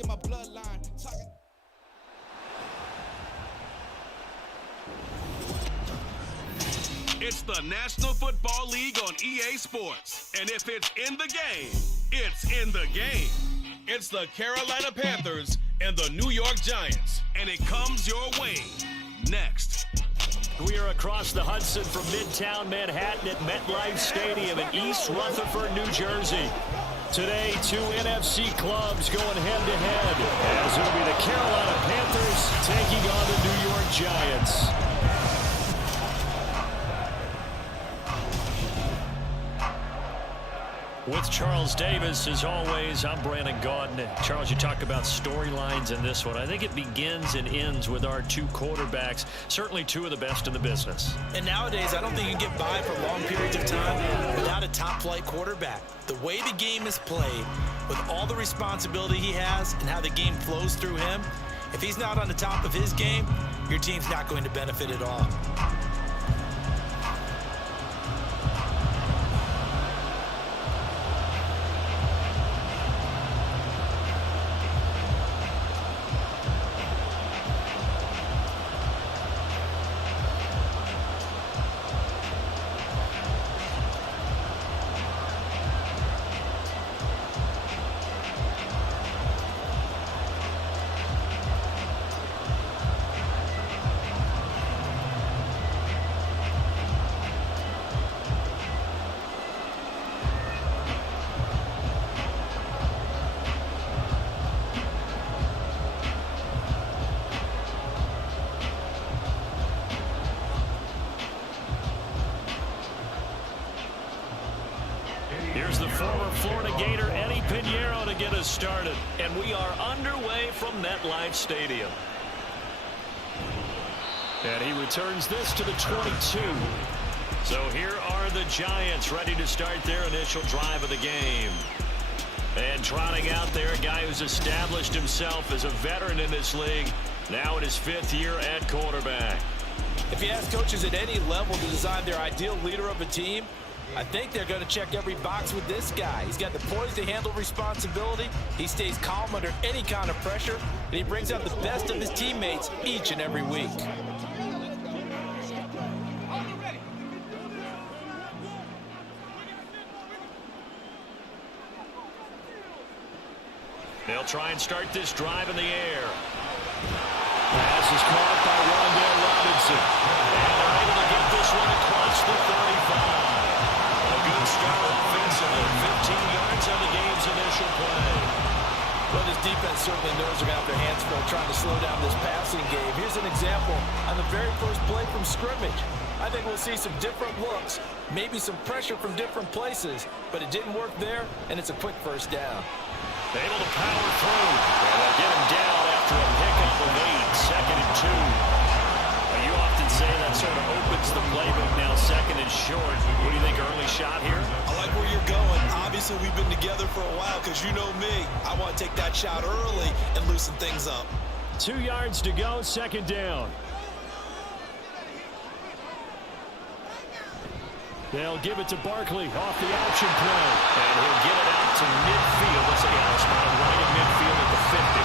in my bloodline. It's the National Football League on EA Sports. And if it's in the game, it's in the game. It's the Carolina Panthers and the New York Giants. And it comes your way next. We are across the Hudson from Midtown Manhattan at MetLife Stadium in East Rutherford, New Jersey. Today, two NFC clubs going head-to-head, as it'll be the Carolina Panthers taking on the New York Giants. With Charles Davis, as always, I'm Brandon Gaudin. Charles, you talk about storylines in this one. I think it begins and ends with our two quarterbacks, certainly two of the best in the business. And nowadays, I don't think you can get by for long periods of time without a top-flight quarterback. The way the game is played, with all the responsibility he has and how the game flows through him, if he's not on the top of his game, your team's not going to benefit at all. Here's the former Florida Gator, Eddie Pinheiro, to get us started. And we are underway from MetLife Stadium. And he returns this to the 22. So here are the Giants ready to start their initial drive of the game. And trotting out there, a guy who's established himself as a veteran in this league, now in his 5th year at quarterback. If you ask coaches at any level to design their ideal leader of a team, I think they're going to check every box with this guy. He's got the poise to handle responsibility. He stays calm under any kind of pressure, and he brings out the best of his teammates each and every week. They'll try and start this drive in the air. Pass is caught by Rondale Robinson. And they're able to get this one across the 35. A good start offensively. 15 yards on the game's initial play. Well, this defense certainly knows they're going to have their hands full trying to slow down this passing game. Here's an example on the very first play from scrimmage. I think we'll see some different looks, maybe some pressure from different places, but it didn't work there, and it's a quick first down. Able to power through. And they'll get him down after a pickup of 8, 2nd and 2. You often say that sort of opens the playbook now, 2nd and short. What do you think, early shot here? I like where you're going. Obviously, we've been together for a while because you know me. I want to take that shot early and loosen things up. 2 yards to go, 2nd down. They'll give it to Barkley off the option play. And he'll get it out to midfield. Let's see, Alex Brown right at midfield at the 50.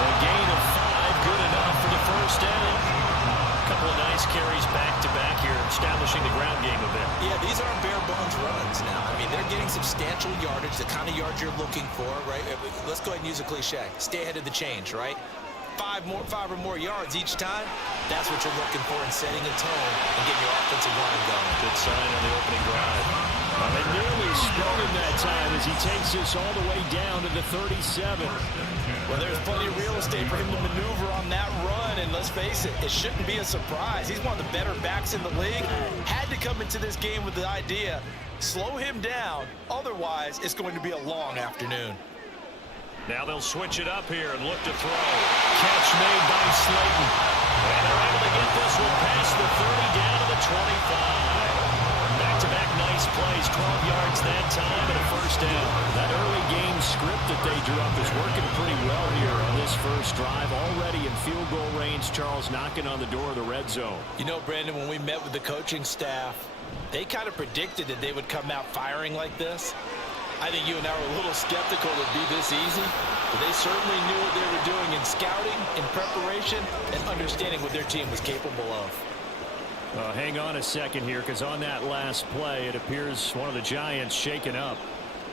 A gain of 5, good enough for the first down. A couple of nice carries back-to-back here, establishing the ground game a bit. Yeah, these aren't bare-bones runs now. I mean, they're getting substantial yardage, the kind of yards you're looking for, right? Let's go ahead and use a cliche. Stay ahead of the change, right? 5 or more yards each time, that's what you're looking for in setting a tone and getting your offensive line going. Good sign on the opening drive. They nearly sprung him that time as he takes this all the way down to the 37. Well, there's plenty of real estate for him to maneuver on that run, and let's face it, it shouldn't be a surprise. He's one of the better backs in the league. Had to come into this game with the idea, slow him down, otherwise it's going to be a long afternoon. Now they'll switch it up here and look to throw. Catch made by Slayton. And they're able to get this one past the 30 down to the 25. Back-to-back nice plays, 12 yards that time and a first down. That early game script that they drew up is working pretty well here on this first drive. Already in field goal range, Charles knocking on the door of the red zone. You know, Brandon, when we met with the coaching staff, they kind of predicted that they would come out firing like this. I think you and I were a little skeptical it would be this easy, but they certainly knew what they were doing in scouting, in preparation, and understanding what their team was capable of. Hang on a second here, because on that last play, it appears one of the Giants shaken up.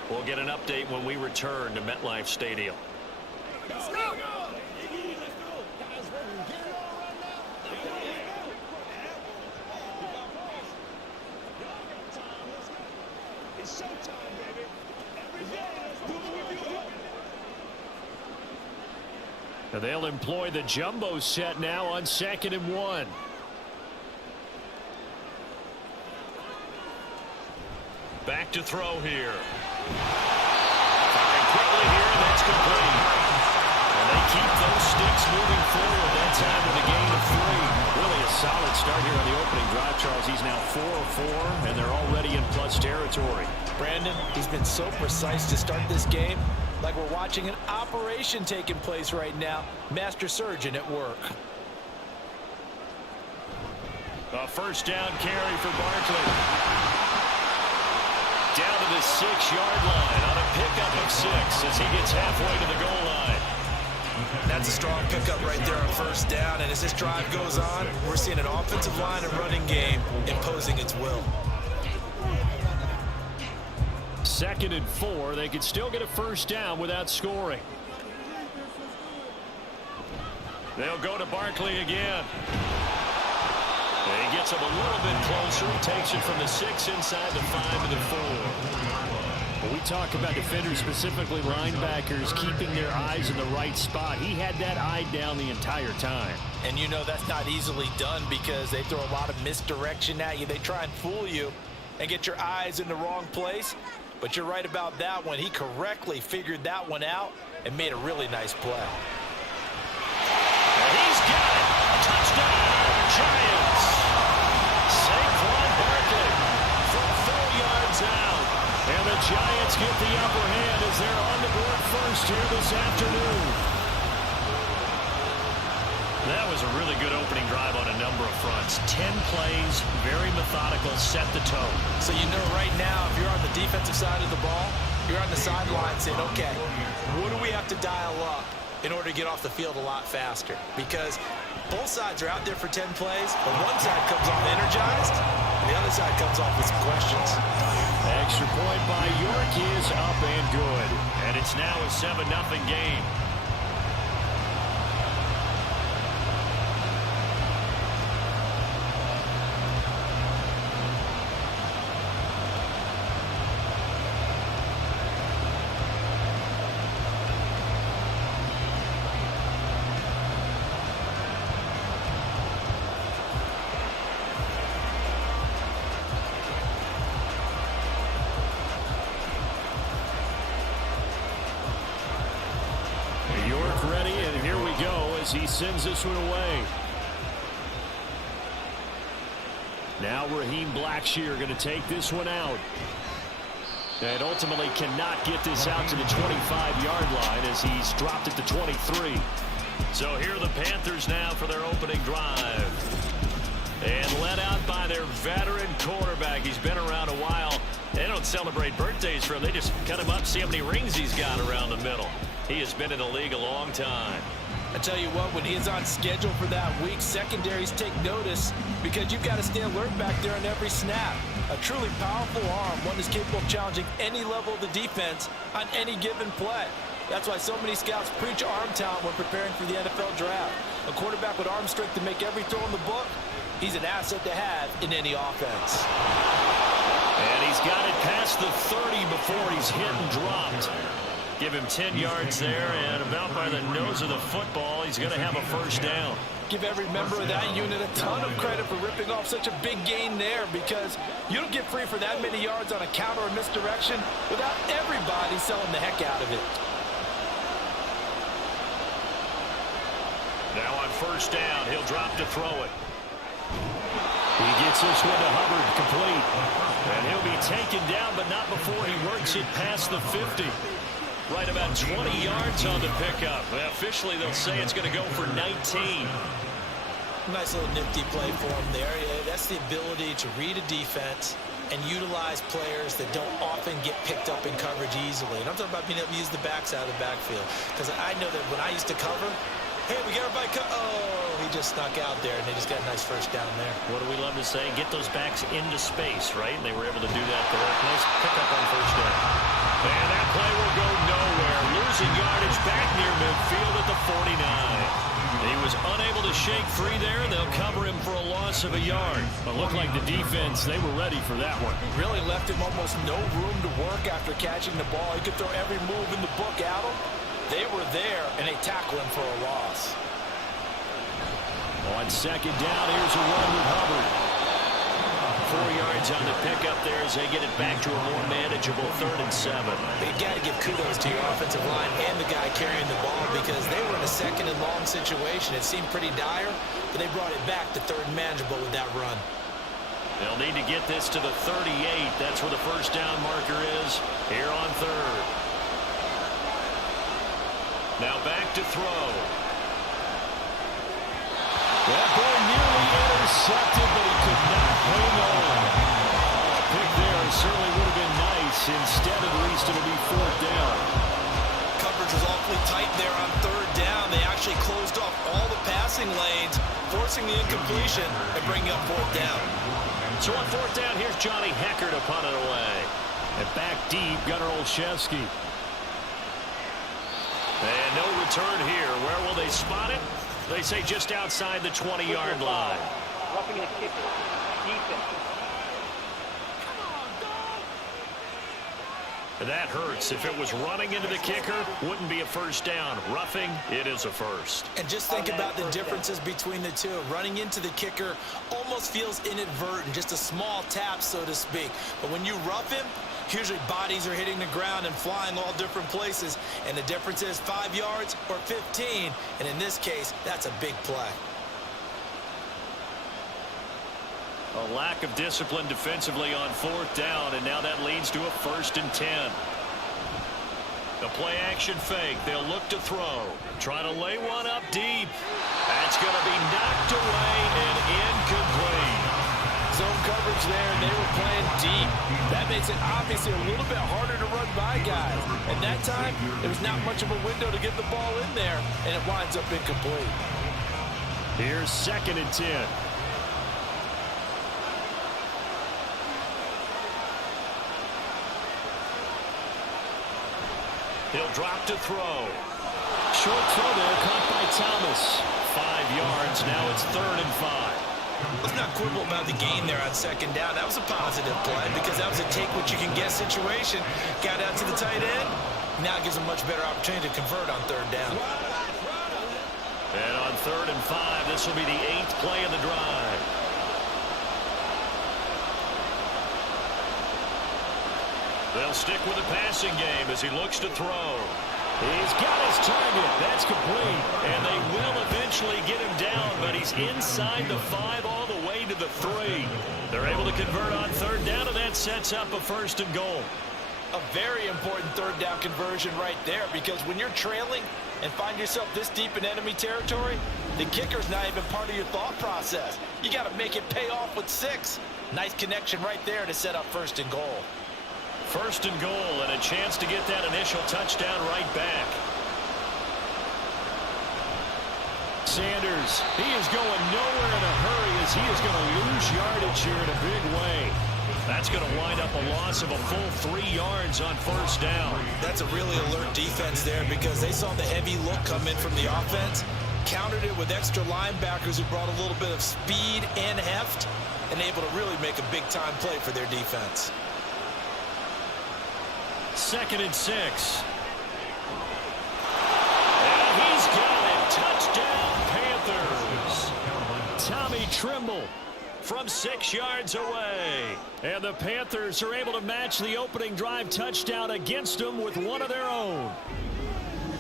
We'll get an update when we return to MetLife Stadium. Let's go. They'll employ the jumbo set now on 2nd and 1. Back to throw here. Firing quickly here, and that's complete. And they keep those sticks moving forward. That time with a gain of 3. Really a solid start here on the opening drive, Charles. He's now 4 of 4, and they're already in plus territory. Brandon, he's been so precise to start this game, like we're watching an operation taking place right now. Master surgeon at work. A first down carry for Barkley. Down to the 6-yard line on a pickup of 6 as he gets halfway to the goal line. That's a strong pickup right there on first down, and as this drive goes on, we're seeing an offensive line and running game imposing its will. 2nd and 4. They could still get a first down without scoring. They'll go to Barkley again. And he gets him a little bit closer. He takes it from the 6 inside the 5 to the 4. When we talk about defenders, specifically linebackers, keeping their eyes in the right spot. He had that eye down the entire time. And you know that's not easily done because they throw a lot of misdirection at you. They try and fool you and get your eyes in the wrong place. But you're right about that one. He correctly figured that one out and made a really nice play. And he's got it. Touchdown, Giants. Saquon Barkley from 4 yards out. And the Giants get the upper hand as they're on the board first here this afternoon. That was a really good opening drive on a number of fronts. 10 plays, very methodical, set the tone. So you know right now, if you're on the defensive side of the ball, you're on the sideline saying, okay, what do we have to dial up in order to get off the field a lot faster? Because both sides are out there for 10 plays, but one side comes off energized, and the other side comes off with some questions. Extra point by York is up and good. And it's now a 7-0 game. He sends this one away. Now Raheem Blackshear going to take this one out. And ultimately cannot get this out to the 25-yard line as he's dropped it to 23. So here are the Panthers now for their opening drive. And led out by their veteran quarterback. He's been around a while. They don't celebrate birthdays for him. They just cut him up, see how many rings he's got around the middle. He has been in the league a long time. I tell you what, when he is on schedule for that week, secondaries take notice because you've got to stay alert back there on every snap. A truly powerful arm, one is capable of challenging any level of the defense on any given play. That's why so many scouts preach arm talent when preparing for the NFL draft. A quarterback with arm strength to make every throw in the book, he's an asset to have in any offense. And he's got it past the 30 before he's hit and dropped. Give him 10 yards there, and about by the nose of the football, he's going to have a first down. Give every member of that unit a ton of credit for ripping off such a big gain there because you don't get free for that many yards on a counter or misdirection without everybody selling the heck out of it. Now on first down, he'll drop to throw it. He gets this one to Hubbard, complete. And he'll be taken down, but not before he works it past the 50. Right about 20 yards on the pickup. Well, officially, they'll say it's going to go for 19. Nice little nifty play for him there. Yeah, that's the ability to read a defense and utilize players that don't often get picked up in coverage easily. And I'm talking about being able to use the backs out of the backfield. Because I know that when I used to cover, hey, we got everybody he just snuck out there, and they just got a nice first down there. What do we love to say? Get those backs into space, right? And they were able to do that there. Nice pickup on first down. And that play will go nowhere. Losing yardage back near midfield at the 49. He was unable to shake free there. They'll cover him for a loss of a yard. But looked like the defense, they were ready for that one. Really left him almost no room to work after catching the ball. He could throw every move in the book at him. They were there, and they tackled him for a loss. On second down, here's a run with Hubbard. 4 yards on the pickup there as they get it back to a more manageable 3rd and 7. You got to give kudos to your offensive line and the guy carrying the ball because they were in a 2nd and long situation. It seemed pretty dire, but they brought it back to 3rd and manageable with that run. They'll need to get this to the 38. That's where the first down marker is here on 3rd. Now back to throw. That ball nearly intercepted, but he could not hang on. A pick there certainly would have been nice. Instead, at least, it'll be 4th down. Coverage was awfully tight there on 3rd down. They actually closed off all the passing lanes, forcing the incompletion and bringing up 4th down. So on 4th down, here's Johnny Hecker to punt it away. And back deep, Gunnar Olszewski. And no return here. Where will they spot it? They say just outside the 20-yard line. Roughing the kicker. Defense. That hurts. If it was running into the kicker, wouldn't be a first down. Roughing, it is a first. And just think about the differences between the two. Running into the kicker almost feels inadvertent, just a small tap, so to speak. But when you rough him, usually bodies are hitting the ground and flying all different places. And the difference is 5 yards or 15. And in this case, that's a big play. A lack of discipline defensively on 4th down, and now that leads to a 1st and 10. The play action fake. They'll look to throw. Try to lay one up deep. That's going to be knocked away and incomplete. Zone coverage there, and they were playing deep. That makes it obviously a little bit harder to run by guys. And that time, there was not much of a window to get the ball in there, and it winds up incomplete. Here's 2nd and 10. He'll drop to throw. Short throw there, caught by Thomas. 5 yards. Now it's 3rd and 5. Let's not quibble about the gain there on 2nd down. That was a positive play because that was a take-what-you-can-get situation. Got out to the tight end. Now it gives a much better opportunity to convert on 3rd down. And on 3rd and 5, this will be the 8th play of the drive. They'll stick with the passing game as he looks to throw. He's got his target. That's complete. And they will eventually get him down, but he's inside the 5 all the way to the 3. They're able to convert on 3rd down, and that sets up a 1st and goal. A very important 3rd down conversion right there, because when you're trailing and find yourself this deep in enemy territory, the kicker's not even part of your thought process. You got to make it pay off with 6. Nice connection right there to set up 1st and goal. 1st and goal, and a chance to get that initial touchdown right back. Sanders, he is going nowhere in a hurry as he is going to lose yardage here in a big way. That's going to wind up a loss of a full 3 yards on 1st down. That's a really alert defense there because they saw the heavy look come in from the offense, countered it with extra linebackers who brought a little bit of speed and heft, and able to really make a big-time play for their defense. 2nd and 6. And he's got it. Touchdown, Panthers. Tommy Trimble from 6 yards away. And the Panthers are able to match the opening drive touchdown against them with one of their own.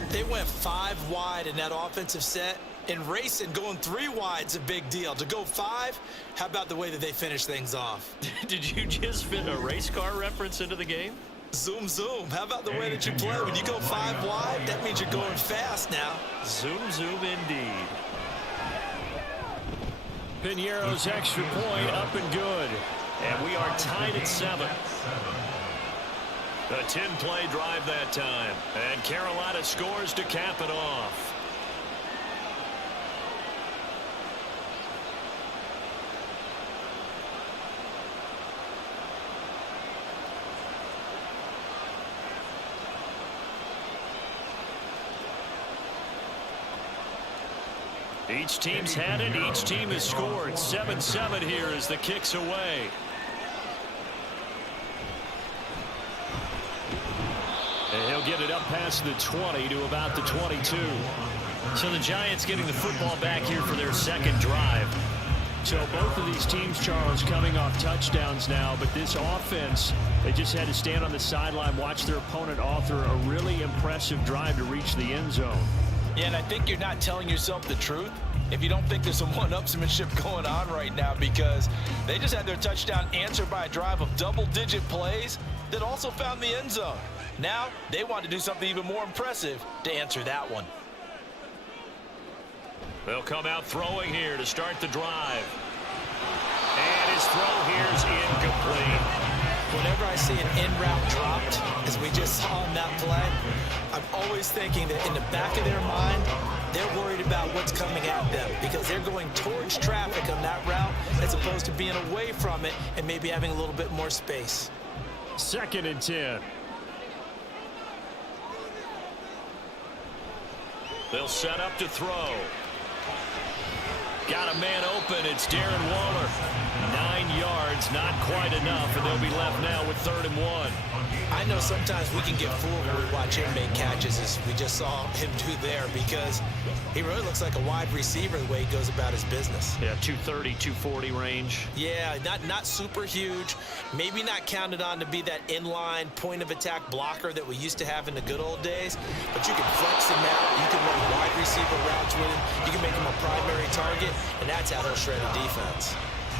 They went 5 wide in that offensive set. And racing, going 3 wide's a big deal. To go 5, how about the way that they finish things off? Did you just fit a race car reference into the game? Zoom, zoom. How about the way that you play? When you go 5 wide, that means you're going fast now. Zoom, zoom indeed. Pinero's extra point up and good. And we are tied at 7. A 10-play drive that time. And Carolina scores to cap it off. Each team's had it. Each team has scored. 7-7 here as the kick's away. And he'll get it up past the 20 to about the 22. So the Giants getting the football back here for their second drive. So both of these teams, Charles, coming off touchdowns now, but this offense, they just had to stand on the sideline, watch their opponent author a really impressive drive to reach the end zone. Yeah, and I think you're not telling yourself the truth if you don't think there's some one-upsmanship going on right now, because they just had their touchdown answered by a drive of double-digit plays that also found the end zone. Now they want to do something even more impressive to answer that one. They'll come out throwing here to start the drive. And his throw here is incomplete. Whenever I see an in route dropped, as we just saw in that play, I'm always thinking that in the back of their mind, they're worried about what's coming at them because they're going towards traffic on that route as opposed to being away from it and maybe having a little bit more space. 2nd and 10. They'll set up to throw. Got a man open. It's Darren Waller. 9 yards, not quite enough, and they'll be left now with 3rd and 1. I know sometimes we can get fooled when we watch him make catches, as we just saw him do there, because he really looks like a wide receiver the way he goes about his business. Yeah, 230, 240 range. Yeah, not super huge. Maybe not counted on to be that inline point-of-attack blocker that we used to have in the good old days, but you can flex him out. You can run wide receiver routes with him. You can make him a primary target, and that's how he'll shred a defense.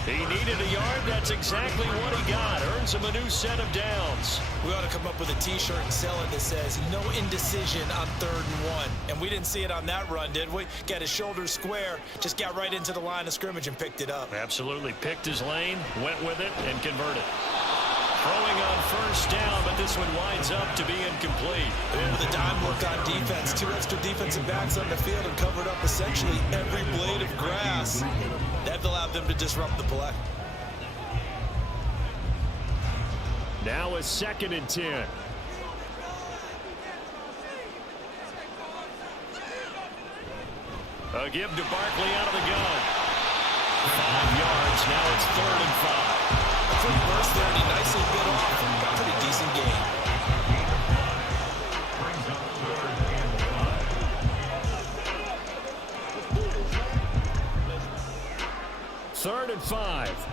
He needed a yard. That's exactly what he got. Earns him a new set of downs. We ought to come up with a T-shirt and sell it that says, no indecision on 3rd and 1. And we didn't see it on that run, did we? Got his shoulders square, just got right into the line of scrimmage and picked it up. Absolutely. Picked his lane, went with it, and converted. Throwing on 1st down, but this one winds up to be incomplete. With a dime look on defense, 2 extra defensive backs on the field and covered up essentially every blade of grass. That allowed them to disrupt the play. Now a 2nd and 10. A give to Barkley out of the gun. 5 yards. Now it's 3rd and 5. Quick burst there, and he nicely bit off. A pretty decent game. Third and 5.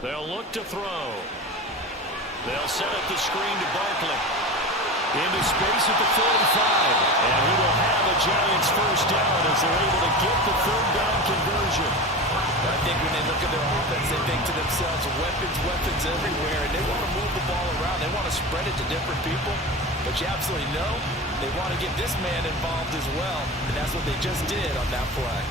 They'll look to throw. They'll set up the screen to Barkley. Into space at the 45. And he will have a Giants 1st down as they're able to get the 3rd down conversion. I think when they look at their offense, they think to themselves, weapons everywhere, and they want to move the ball around. They want to spread it to different people. But you absolutely know they want to get this man involved as well, and that's what they just did on that play.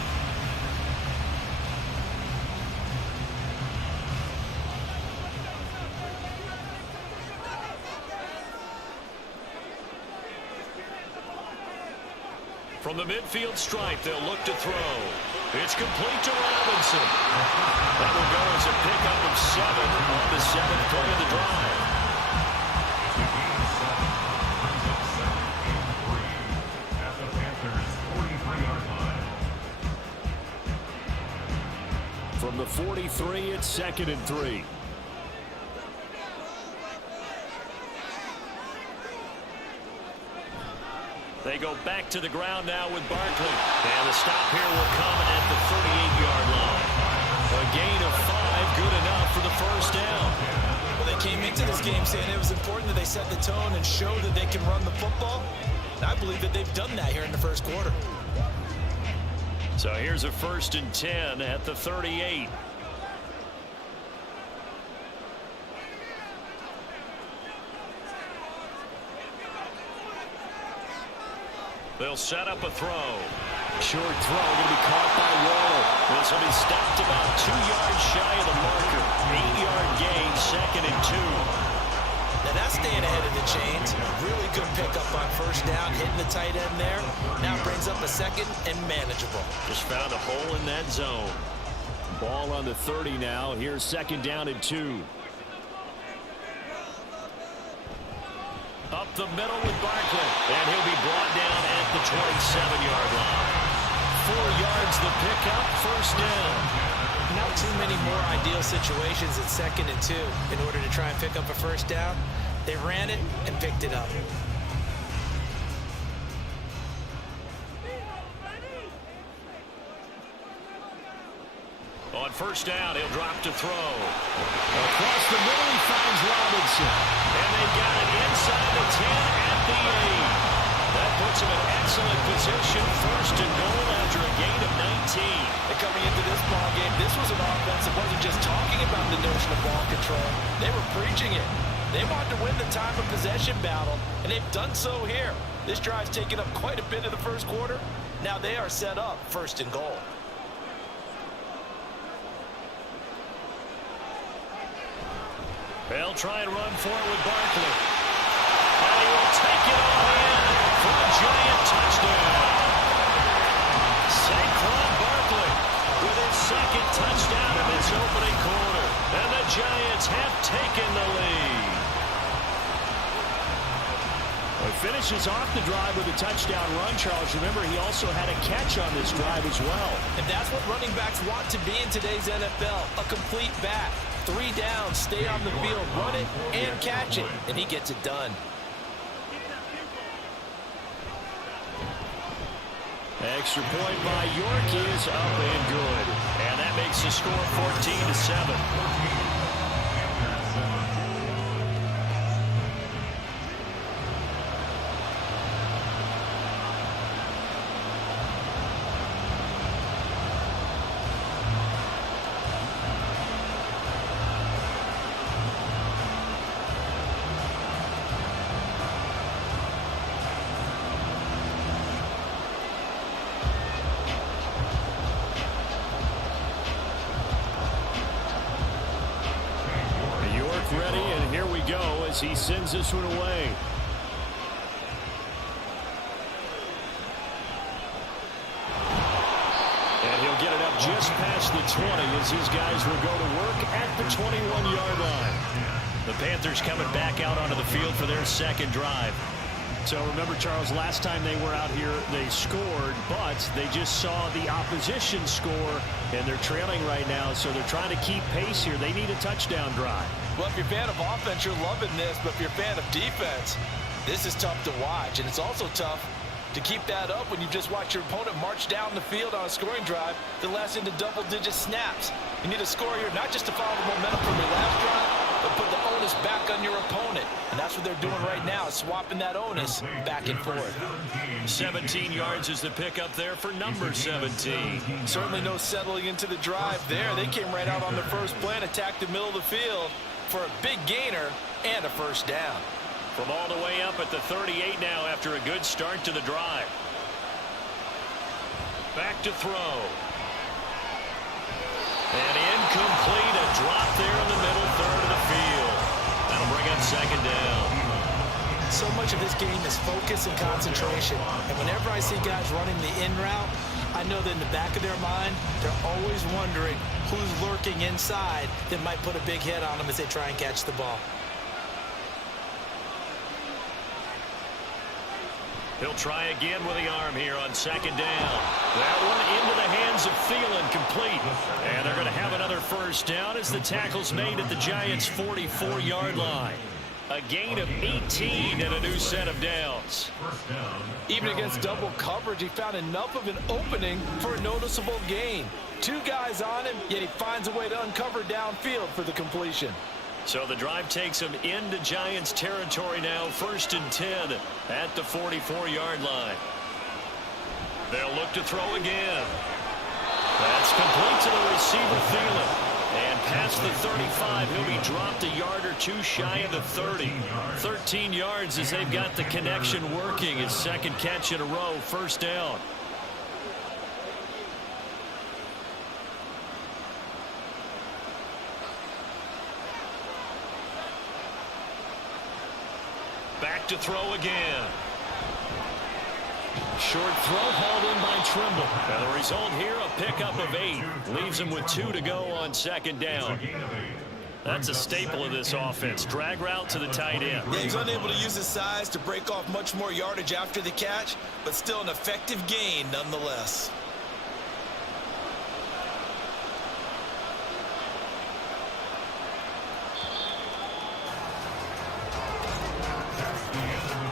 From the midfield stripe, they'll look to throw. It's complete to Robinson. That will go as a pickup of 7 on the 7th play of the drive. From the 43, it's 2nd and 3. They go back to the ground now with Barkley. And the stop here will come at the 38-yard line. A gain of 5, good enough for the 1st down. Well, they came into this game saying it was important that they set the tone and show that they can run the football. And I believe that they've done that here in the 1st quarter. So here's a 1st and 10 at the 38. They'll set up a throw. Short throw going to be caught by Waller. This will be stopped about 2 yards shy of the marker. 8-yard gain, 2nd and 2. Now that's staying ahead of the chains. Really good pickup on first down, hitting the tight end there. Now brings up a 2nd and manageable. Just found a hole in that zone. Ball on the 30 now. Here's 2nd down and 2. Up the middle with Barkley. And he'll be brought down at the 27-yard line. 4 yards the pickup, first down. Not too many more ideal situations at 2nd and 2 in order to try and pick up a first down. They ran it and picked it up. On first down, he'll drop to throw. Across the middle, he finds Robinson. And they've got it inside the 10 at the 8. That puts him in excellent position. First and goal after a gain of 19. And coming into this ball game, this was an offense that wasn't just talking about the notion of ball control. They were preaching it. They wanted to win the time of possession battle, and they've done so here. This drive's taken up quite a bit of the first quarter. Now they are set up first and goal. They'll try and run for it with Barkley. And he will take it all in for a giant touchdown. Saquon Barkley with his 2nd touchdown of this opening quarter. And the Giants have taken the lead. Well, he finishes off the drive with a touchdown run, Charles. Remember, he also had a catch on this drive as well. And that's what running backs want to be in today's NFL, a complete back. 3 downs, stay on the field, run it, and catch it. And he gets it done. Extra point by York is up and good. And that makes the score 14-7. Ready, and here we go as he sends this one away. And he'll get it up just past the 20 as these guys will go to work at the 21-yard line. The Panthers coming back out onto the field for their 2nd drive. So remember, Charles, last time they were out here, they scored, but they just saw the opposition score, and they're trailing right now, so they're trying to keep pace here. They need a touchdown drive. Well, if you're a fan of offense, you're loving this, but if you're a fan of defense, this is tough to watch, and it's also tough to keep that up when you just watch your opponent march down the field on a scoring drive that lasts into double-digit snaps. You need a score here, not just to follow the momentum from your last drive, but put the onus back on your opponent. And that's what they're doing right now, swapping that onus back and forth. 17 yards is the pickup there for number 17. Certainly no settling into the drive there. They came right out on the first play and attacked the middle of the field for a big gainer and a first down. From all the way up at the 38 now after a good start to the drive. Back to throw. And incomplete, a drop there in the middle third of the field. That'll bring up 2nd down. So much of this game is focus and concentration. And whenever I see guys running the in route, I know that in the back of their mind, they're always wondering who's lurking inside that might put a big hit on them as they try and catch the ball. He'll try again with the arm here on 2nd down. That one into the hands of Thielen, complete. And they're going to have another first down as the tackle's made at the Giants' 44-yard line. A gain of 18 and a new set of downs. Even against double coverage, he found enough of an opening for a noticeable gain. 2 guys on him, yet he finds a way to uncover downfield for the completion. So the drive takes him into Giants territory now, 1st and 10 at the 44-yard line. They'll look to throw again. That's complete to the receiver, Thielen. And past the 35. He'll be dropped a yard or two shy of the 30. 13 yards as they've got the connection working. His second catch in a row, first down. Back to throw again. Short throw hauled in by Trimble. And the result here, a pickup of 8. Leaves him with 2 to go on second down. That's a staple of this offense. Drag route to the tight end. Yeah, he's unable to use his size to break off much more yardage after the catch, but still an effective gain nonetheless.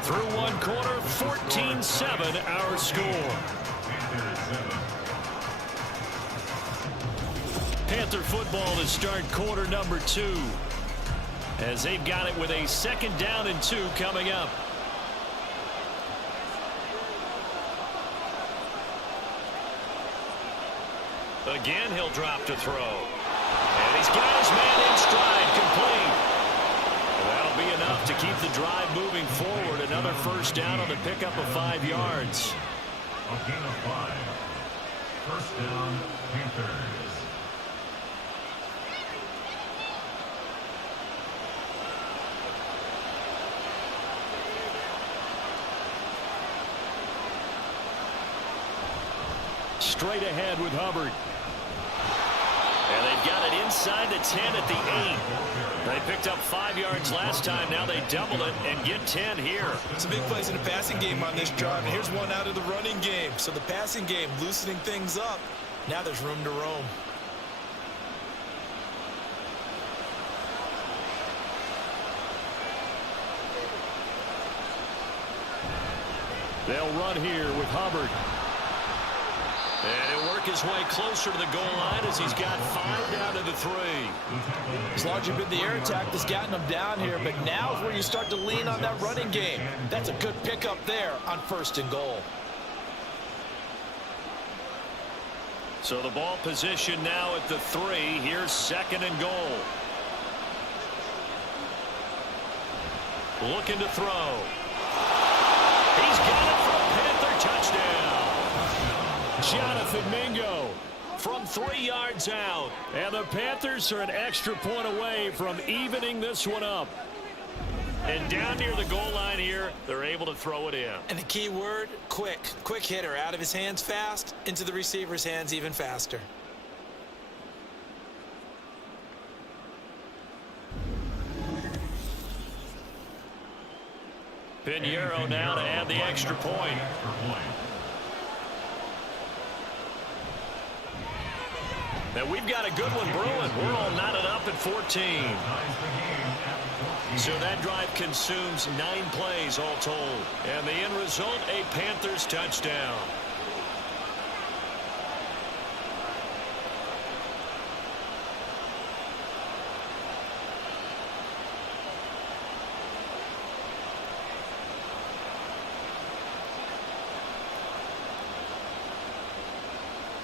Through one quarter, 14-7 our score. Panther football to start quarter number 2. As they've got it with a second down and 2 coming up. Again, he'll drop to throw. And he's got his man in stride, complete. That'll be enough to keep the drive moving forward. Another first down on the pickup of 5 yards. A gain of 5. First down, Panthers. Straight ahead with Hubbard. And they've got it inside the 10 at the 8. They picked up 5 yards last time. Now they double it and get 10 here. Some big plays in the passing game on this drive. And here's one out of the running game. So the passing game loosening things up. Now there's room to roam. They'll run here with Hubbard. And he'll work his way closer to the goal line as he's got 5 down to the 3. It's largely been the air attack that's gotten him down here, but now is where you start to lean on that running game. That's a good pickup there on 1st and goal. So the ball position now at the 3. Here's 2nd and goal. Looking to throw. He's got it for a Panther touchdown. Jonathan Mingo from 3 yards out. And the Panthers are an extra point away from evening this one up. And down near the goal line here, they're able to throw it in. And the key word, quick. Quick hitter. Out of his hands fast, into the receiver's hands even faster. Pinheiro now to add the extra point. And we've got a good one brewing. We're all knotted up at 14. So that drive consumes 9 plays all told. And the end result, a Panthers touchdown.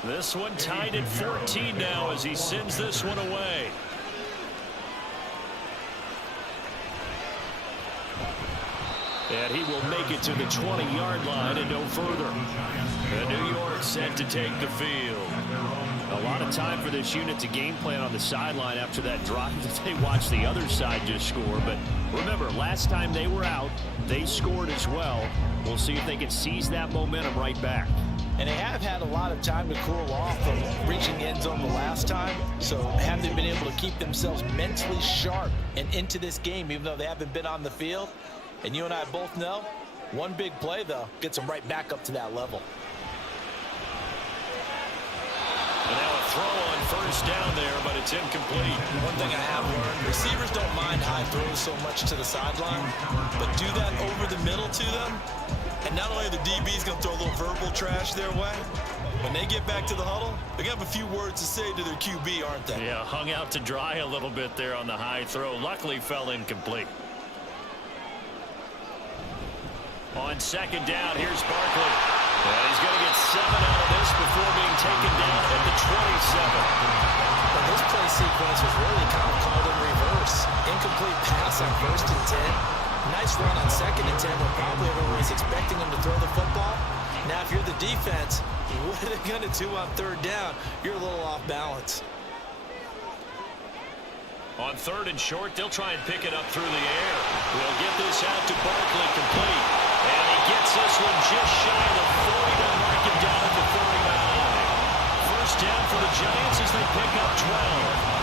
This one tied at 14 now as he sends this one away. And he will make it to the 20-yard line and no further. And New York set to take the field. A lot of time for this unit to game plan on the sideline after that drive that they watched the other side just score. But remember, last time they were out, they scored as well. We'll see if they can seize that momentum right back. And they have had a lot of time to cool off from reaching the end zone the last time. So have they been able to keep themselves mentally sharp and into this game, even though they haven't been on the field? And you and I both know, one big play, though, gets them right back up to that level. And now a throw on first down there, but it's incomplete. One thing I have learned, receivers don't mind high throws so much to the sideline, but do that over the middle to them, and not only are the DBs going to throw a little verbal trash their way, when they get back to the huddle, they're going to have a few words to say to their QB, aren't they? Yeah, hung out to dry a little bit there on the high throw. Luckily fell incomplete. On second down, here's Barkley. And he's going to get 7 out of this before being taken down at the 27. But This play sequence was really kind of called in reverse. Incomplete pass on 1st and 10. Nice run on 2nd and 10, but probably everyone was expecting him to throw the football. Now, if you're the defense, what are they going to do on 3rd down? You're a little off balance. On 3rd and short, they'll try and pick it up through the air. We'll get this out to Barkley, complete. And he gets this one just shy of the 40 to mark him down at the 39. First down for the Giants as they pick up 12.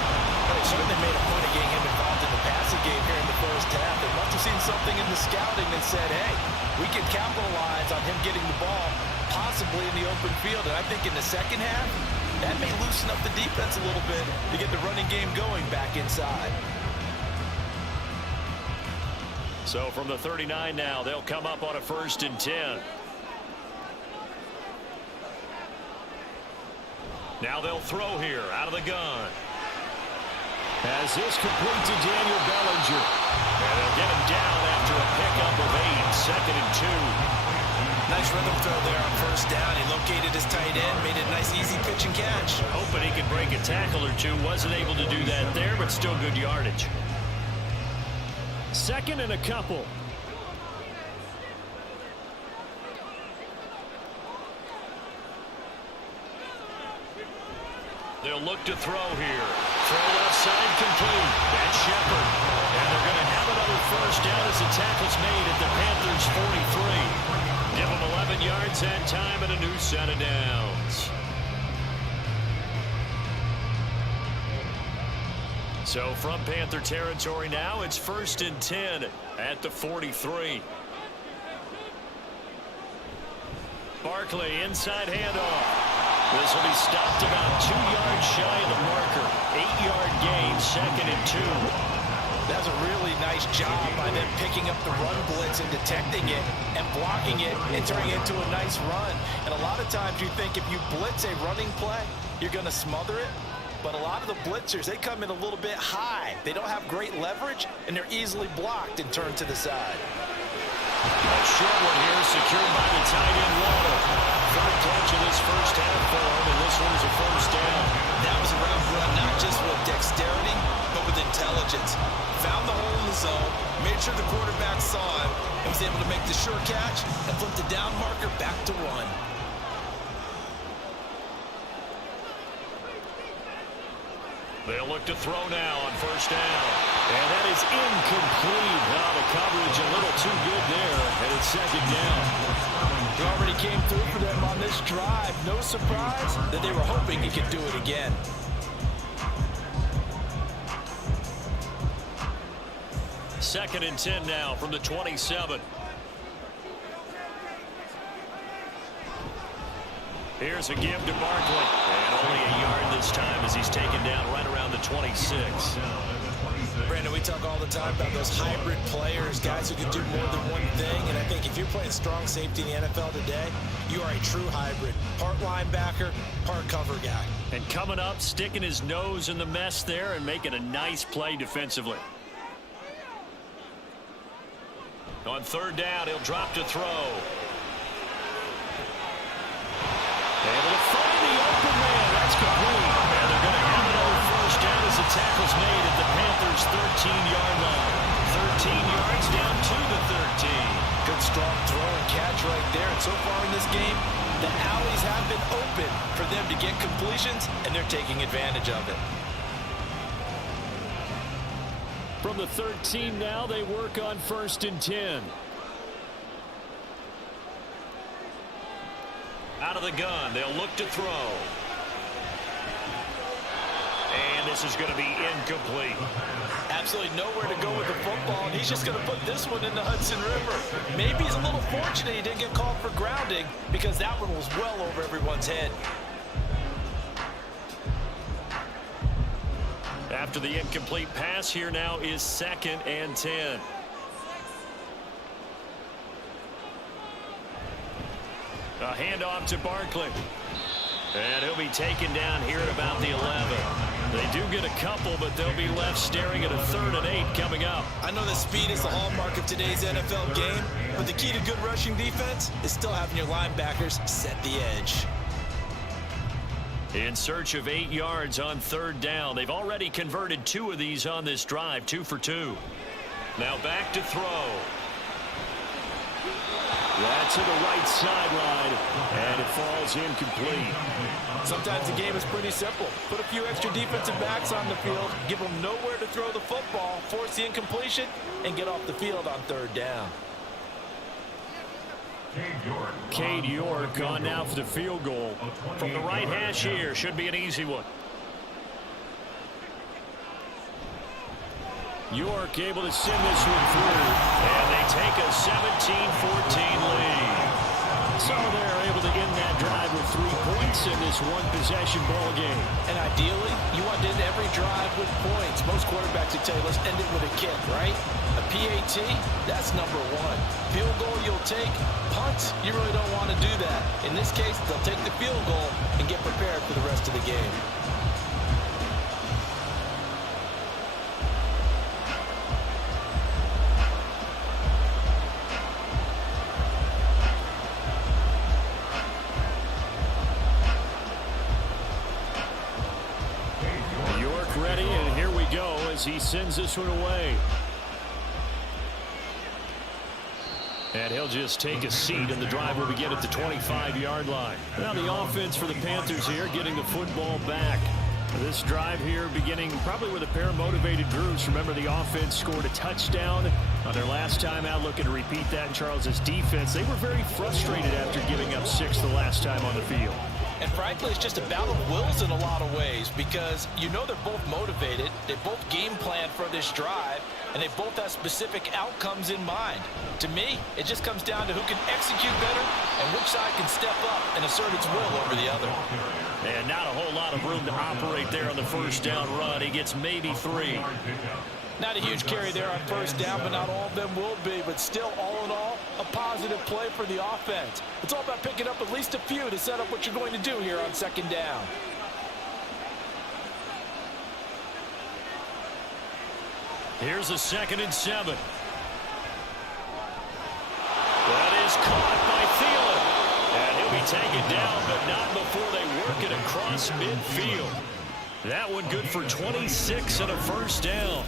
They certainly made a point of getting him involved in the passing game here in the first half. They must have seen something in the scouting that said, hey, we can capitalize on him getting the ball possibly in the open field. And I think in the second half, that may loosen up the defense a little bit to get the running game going back inside. So from the 39 now, they'll come up on a 1st and 10. Now they'll throw here out of the gun. As this complete to Daniel Bellinger. And they'll get him down after a pickup of 8, 2nd and 2. Nice rhythm throw there on 1st down. He located his tight end, made it a nice, easy pitch and catch. Hoping he could break a tackle or two. Wasn't able to do that there, but still good yardage. 2nd and a couple. They'll look to throw here. Throw left side complete. That's Shepard. And they're going to have another 1st down as the tackle's made at the Panthers' 43. Give them 11 yards that time and a new set of downs. So from Panther territory now, it's 1st and 10 at the 43. Barkley, inside handoff. This will be stopped about 2 yards shy of the marker. 8-yard gain, 2nd and 2. That's a really nice job by them picking up the run blitz and detecting it and blocking it and turning it into a nice run. And a lot of times you think if you blitz a running play, you're going to smother it. But a lot of the blitzers, they come in a little bit high. They don't have great leverage, and they're easily blocked and turned to the side. A short one here, secured by the tight end Waddle. 3rd catch of this first half for him, and this one is a 1st down. That was a route run, not just with dexterity, but with intelligence. Found the hole in the zone, made sure the quarterback saw him, and was able to make the short catch and flip the down marker back to run. They'll look to throw now on 1st down. And that is incomplete. Now the coverage a little too good there, and it's 2nd down. He already came through for them on this drive. No surprise that they were hoping he could do it again. Second and 10 now from the 27. Here's a give to Barkley. And only a yard this time as he's taken down right around the 26. Brandon, we talk all the time about those hybrid players, guys who can do more than one thing. And I think if you're playing strong safety in the NFL today, you are a true hybrid. Part linebacker, part cover guy. And coming up, sticking his nose in the mess there and making a nice play defensively. On 3rd down, he'll drop to throw. Able to find the open man. That's complete. And they're going to have another 1st down as the tackle's made at the Panthers' 13-yard line. 13 yards down to the 13. Good strong throw and catch right there. And so far in this game, the alleys have been open for them to get completions, and they're taking advantage of it. From the 13 now, they work on 1st and 10. Out of the gun, they'll look to throw. And this is going to be incomplete. Absolutely nowhere to go with the football, and he's just going to put this one in the Hudson River. Maybe he's a little fortunate he didn't get called for grounding because that one was well over everyone's head. After the incomplete pass, here now is 2nd and 10. A handoff to Barkley. And he'll be taken down here at about the 11. They do get a couple, but they'll be left staring at a 3rd and 8 coming up. I know that speed is the hallmark of today's NFL game, but the key to good rushing defense is still having your linebackers set the edge. In search of 8 yards on 3rd down. They've already converted 2 of these on this drive, 2 for 2. Now back to throw. That's to the right sideline, and it falls incomplete. Sometimes the game is pretty simple. Put a few extra defensive backs on the field, give them nowhere to throw the football, force the incompletion, and get off the field on 3rd down. Cade York on now for the field goal. From the right hash here, should be an easy one. York able to send this one through. And they take a 17-14 lead. So they're able to end that drive with 3 points in this one-possession ball game. And ideally, you want to end every drive with points. Most quarterbacks would tell you, let's end it with a kick, right? A PAT, that's number 1. Field goal you'll take. Punts, you really don't want to do that. In this case, they'll take the field goal and get prepared for the rest of the game. Ready, and here we go as he sends this one away. And he'll just take a seat, and the drive will begin at the 25-yard line. Now the offense for the Panthers here getting the football back. This drive here beginning probably with a pair of motivated groups. Remember, the offense scored a touchdown on their last time out. Looking to repeat that in Charles's defense. They were very frustrated after giving up 6 the last time on the field. And frankly, it's just a battle of wills in a lot of ways because you know they're both motivated, they both game plan for this drive, and they both have specific outcomes in mind. To me, it just comes down to who can execute better and which side can step up and assert its will over the other. And not a whole lot of room to operate there on the 1st down run. He gets maybe 3. Not a huge carry there on 1st down, but not all of them will be. But still, all in all, a positive play for the offense. It's all about picking up at least a few to set up what you're going to do here on 2nd down. Here's a 2nd and 7. That is caught by Thielen. And he'll be taken down, but not before they work it across midfield. That one good for 26 and a 1st down.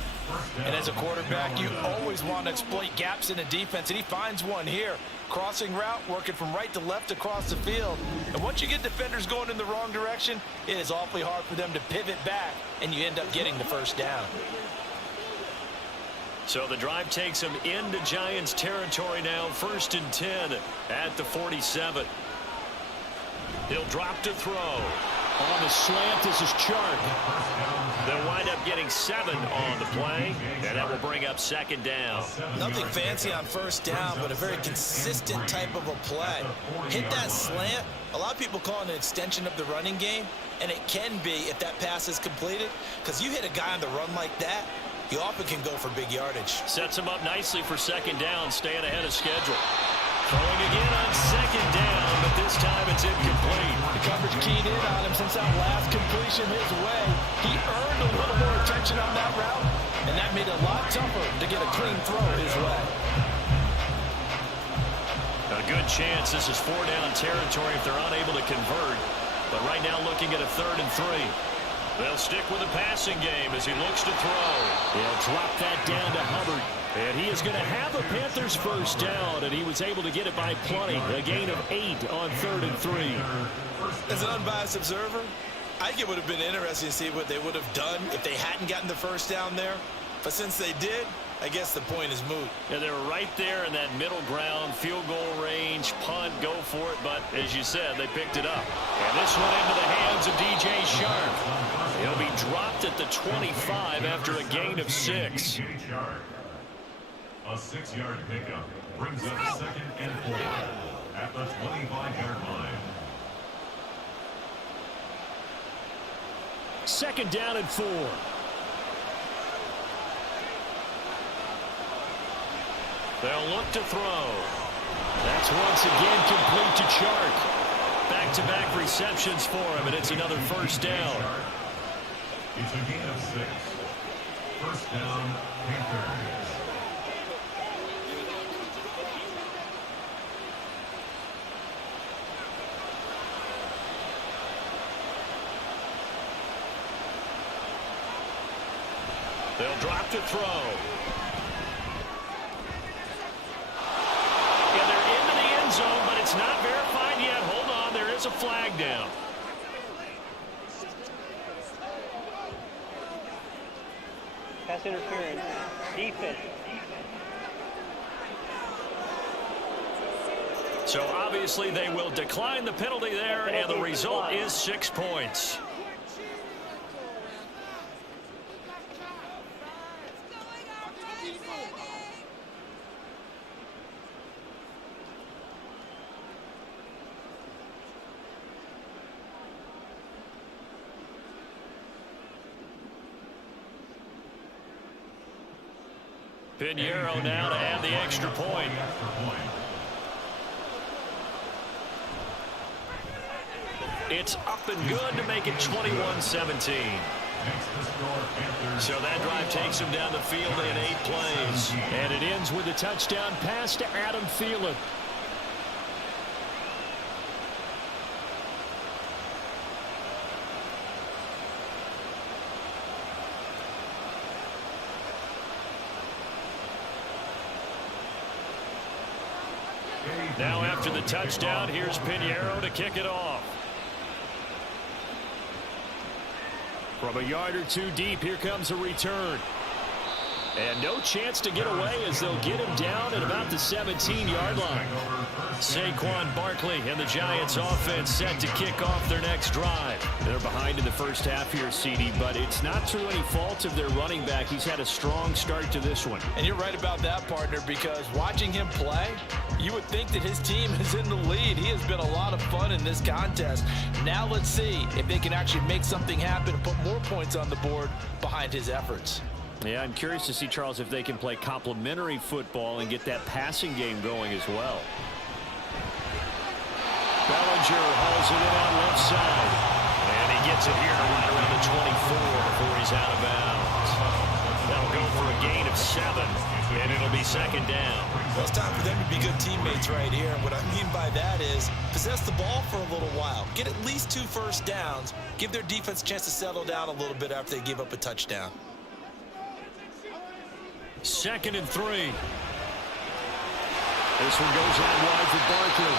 And as a quarterback, you always want to exploit gaps in a defense, and he finds one here. Crossing route, working from right to left across the field. And once you get defenders going in the wrong direction, it is awfully hard for them to pivot back, and you end up getting the 1st down. So the drive takes them into Giants territory now. 1st and 10 at the 47. He'll drop to throw. On the slant, this is Chark. They'll wind up getting 7 on the play, and that will bring up 2nd down. Nothing fancy on 1st down, but a very consistent type of a play. Hit that slant. A lot of people call it an extension of the running game, and it can be if that pass is completed, because you hit a guy on the run like that, he often can go for big yardage. Sets him up nicely for 2nd down, staying ahead of schedule. Throwing again on 2nd down, but this time it's incomplete. The coverage keyed in on him since that last completion his way. He earned a little more attention on that route, and that made it a lot tougher to get a clean throw his way. A good chance this is 4-down territory if they're unable to convert. But right now looking at a 3rd and 3. They'll stick with the passing game as he looks to throw. He'll drop that down to Hubbard. And he is going to have a Panthers 1st down, and he was able to get it by plenty. A gain of 8 on 3rd and 3. As an unbiased observer, I think it would have been interesting to see what they would have done if they hadn't gotten the 1st down there. But since they did, I guess the point is moot. Yeah, they were right there in that middle ground, field goal range, punt, go for it. But as you said, they picked it up. And this one into the hands of DJ Shark. He'll be dropped at the 25 after a gain of 6. A 6-yard pickup brings up 2nd and 4 at the 25-yard line. 2nd down and 4. They'll look to throw. That's once again complete to Chark. Back-to-back receptions for him, and it's another 1st down. It's a gain of 6. 1st down, Panthers. They'll drop to throw. And they're into the end zone, but it's not verified yet. Hold on, there is a flag down. Pass interference. Defense. So obviously they will decline the penalty there, and the result is 6 points. Pinheiro now to add the extra point. It's up and good to make it 21-17. So that drive takes him down the field in 8 plays. And it ends with a touchdown pass to Adam Thielen. Now after the touchdown, here's Pinheiro to kick it off. From a yard or two deep, here comes a return. And no chance to get away as they'll get him down at about the 17-yard line. Saquon Barkley and the Giants offense set to kick off their next drive. They're behind in the first half here, CD, but it's not through any fault of their running back. He's had a strong start to this one. And you're right about that, partner, because watching him play, you would think that his team is in the lead. He has been a lot of fun in this contest. Now let's see if they can actually make something happen and put more points on the board behind his efforts. Yeah, I'm curious to see, Charles, if they can play complementary football and get that passing game going as well. Bellinger hauls it in on left side. And he gets it here right around the 24 before he's out of bounds. That'll go for a gain of 7, and it'll be second down. Well, it's time for them to be good teammates right here. And what I mean by that is possess the ball for a little while. Get at least 2 first downs. Give their defense a chance to settle down a little bit after they give up a touchdown. 2nd and 3. This one goes out wide for Barkley.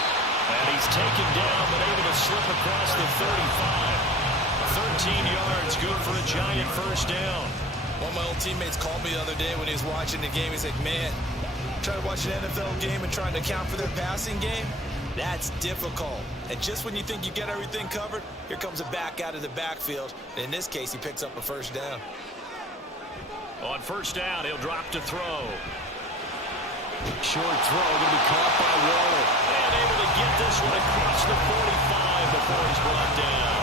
And he's taken down, but able to slip across the 35. 13 yards, good for a Giant first down. One of my old teammates called me the other day when he was watching the game. He's like, man, trying to watch an NFL game and trying to account for their passing game, that's difficult. And just when you think you get everything covered, here comes a back out of the backfield. And in this case, he picks up a first down. On first down, he'll drop to throw. Short throw going to be caught by Waller. And able to get this one across the 45 before he's brought down.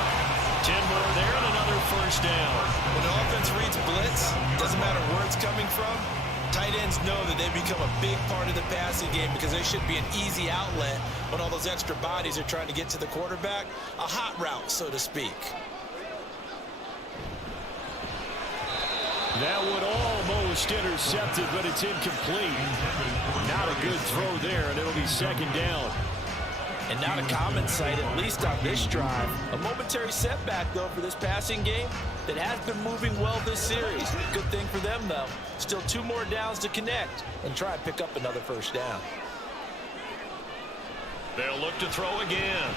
10 more there and another first down. When the offense reads blitz, doesn't matter where it's coming from, tight ends know that they become a big part of the passing game because they should be an easy outlet when all those extra bodies are trying to get to the quarterback. A hot route, so to speak. That one almost intercepted, but it's incomplete. Not a good throw there, and it'll be second down. And not a common sight, at least on this drive. A momentary setback, though, for this passing game that has been moving well this series. Good thing for them, though. Still 2 more downs to connect and try and pick up another first down. They'll look to throw again.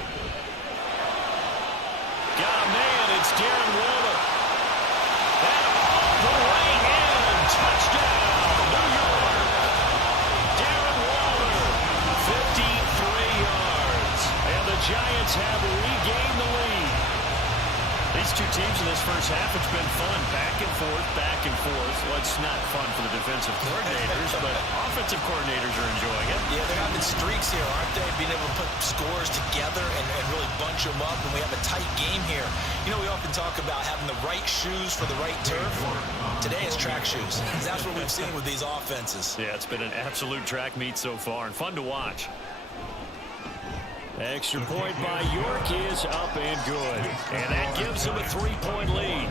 Got a man, it's Darren Waller. The way in, touchdown, New York. Darren Waller, 53 yards. And the Giants have regained the lead. These two teams in this first half, it's been fun. Back and forth, back and forth. Well, it's not fun for the defensive coordinators, but offensive coordinators are enjoying it. Yeah, they're having streaks here, aren't they? Being able to put scores together and really bunch them up, and we have a tight game here. You know, we often talk about having the right shoes for the right turf. Today it's track shoes. That's what we've seen with these offenses. Yeah, it's been an absolute track meet so far, and fun to watch. Extra point by York is up and good. And that gives them a 3-point lead.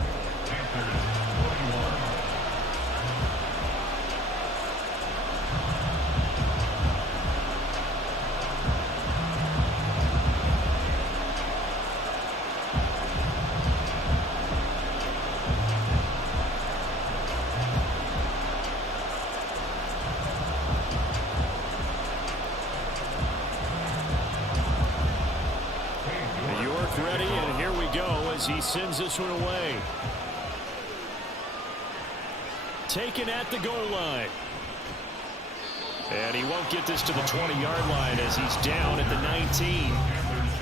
as he sends this one away. Taken at the goal line. And he won't get this to the 20-yard line as he's down at the 19.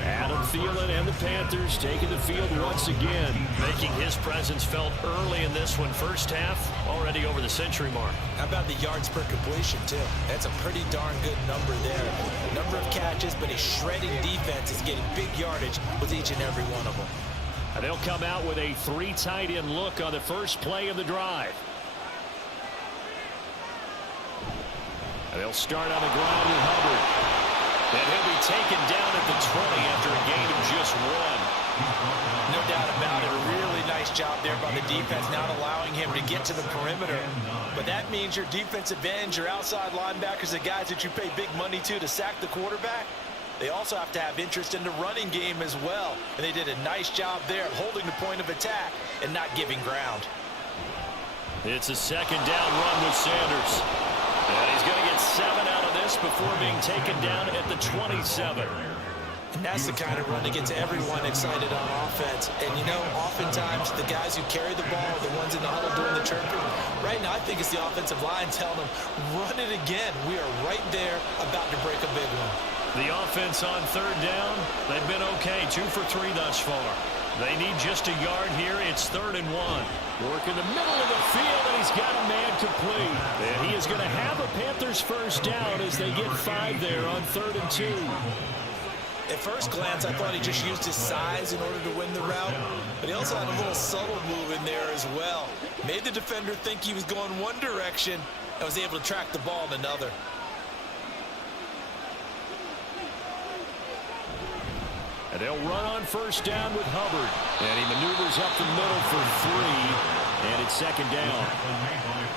Adam Thielen and the Panthers taking the field once again. Making his presence felt early in this one. First half, already over the century mark. How about the yards per completion, too? That's a pretty darn good number there. Number of catches, but a shredding defense is getting big yardage with each and every one of them. And they'll come out with a 3 tight end look on the first play of the drive. And they'll start on the ground with Hubbard. And he'll be taken down at the 20 after a gain of just 1. No doubt about it. A really nice job there by the defense, not allowing him to get to the perimeter. But that means your defensive ends, your outside linebackers, the guys that you pay big money to sack the quarterback, they also have to have interest in the running game as well. And they did a nice job there holding the point of attack and not giving ground. It's a second down run with Sanders. And he's going to get 7 out of this before being taken down at the 27. And that's the kind of run that gets everyone excited on offense. And, you know, oftentimes the guys who carry the ball are the ones in the huddle doing the chirping. Right now, I think it's the offensive line telling them, run it again. We are right there about to break a big one. The offense on third down, they've been okay. 2 for 3 thus far. They need just a yard here. It's 3rd and 1. Work in the middle of the field, and he's got a man complete. And he is going to have a Panthers first down as they get 5 there on 3rd and 2. At first glance, I thought he just used his size in order to win the route, but he also had a little subtle move in there as well. Made the defender think he was going one direction and was able to track the ball in another. And they'll run on first down with Hubbard. And he maneuvers up the middle for 3. And it's 2nd down.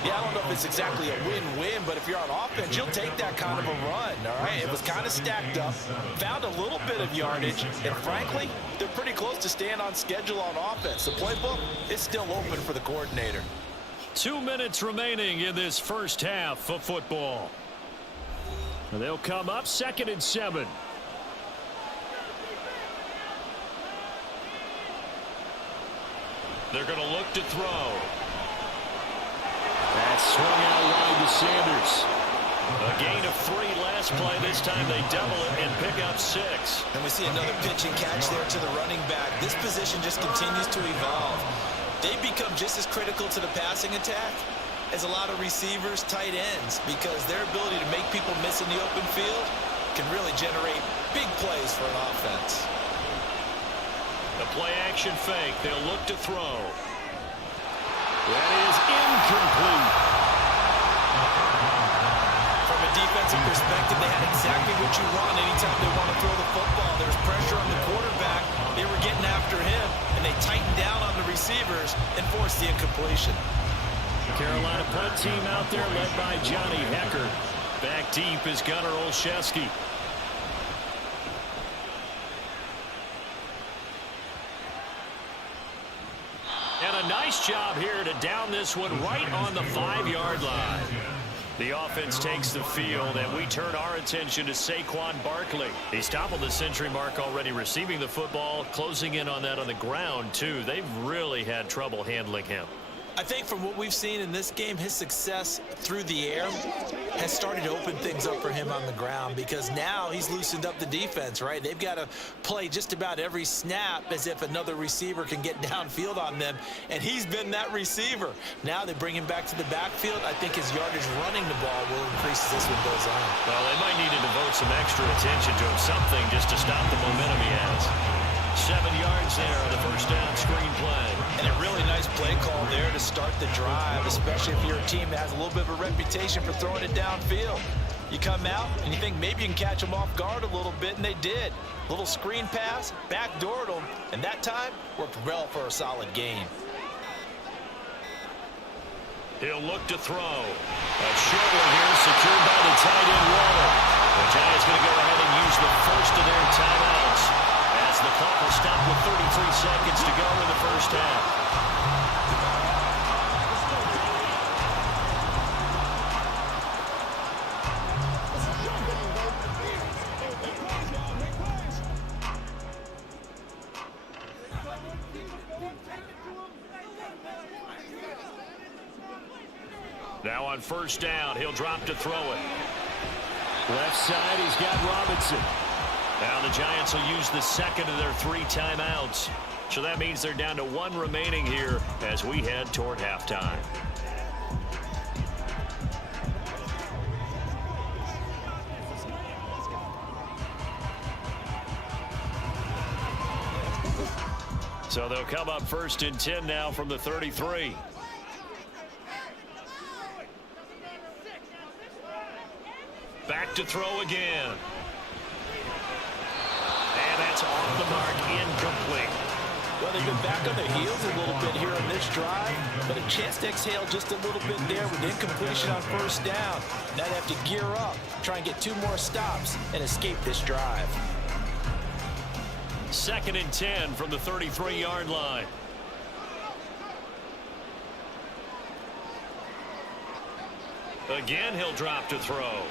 Yeah, I don't know if it's exactly a win-win, but if you're on offense, you'll take that kind of a run, all right? It was kind of stacked up, found a little bit of yardage, and frankly, they're pretty close to staying on schedule on offense. The playbook is still open for the coordinator. 2 minutes remaining in this first half of football. And they'll come up 2nd and 7. They're going to look to throw. That's swung out wide to Sanders. A gain of 3 last play. This time they double it and pick up 6. And we see another pitch and catch there to the running back. This position just continues to evolve. They become just as critical to the passing attack as a lot of receivers, tight ends, because their ability to make people miss in the open field can really generate big plays for an offense. The play-action fake. They'll look to throw. That is incomplete. From a defensive perspective, they had exactly what you want anytime they want to throw the football. There's pressure on the quarterback. They were getting after him, and they tightened down on the receivers and forced the incompletion. Carolina punt team out there led by Johnny Hecker. Back deep is Gunnar Olszewski. And a nice job here to down this one right on the 5-yard line. The offense takes the field, and we turn our attention to Saquon Barkley. He's toppled the century mark already receiving the football, closing in on that on the ground, too. They've really had trouble handling him. I think from what we've seen in this game, his success through the air has started to open things up for him on the ground, because now he's loosened up the defense, right? They've got to play just about every snap as if another receiver can get downfield on them, and he's been that receiver. Now they bring him back to the backfield. I think his yardage running the ball will increase as this one goes on. Well, they might need to devote some extra attention to him, something just to stop the momentum he has. 7 yards there on the first down screen play. And a really nice play call there to start the drive, especially if you're a team that has a little bit of a reputation for throwing it downfield. You come out and you think maybe you can catch them off guard a little bit, and they did. Little screen pass, backdoored them, and that time worked well for a solid gain. He'll look to throw. A short one here, secured by the tight end Waller. The Giants going to go ahead and use the first of their timeouts, as the clock will stop with 33 seconds to go in the first half. Now on first down, he'll drop to throw it. Left side, he's got Robinson. Now the Giants will use the second of their 3 timeouts. So that means they're down to 1 remaining here as we head toward halftime. So they'll come up first and 10 now from the 33. Back to throw again. And that's off the mark, incomplete. Well, they've been back on their heels a little bit here on this drive, but a chance to exhale just a little bit there with incompletion on first down. Now they have to gear up, try and get 2 more stops, and escape this drive. 2nd and 10 from the 33-yard line. Again, he'll drop to throw.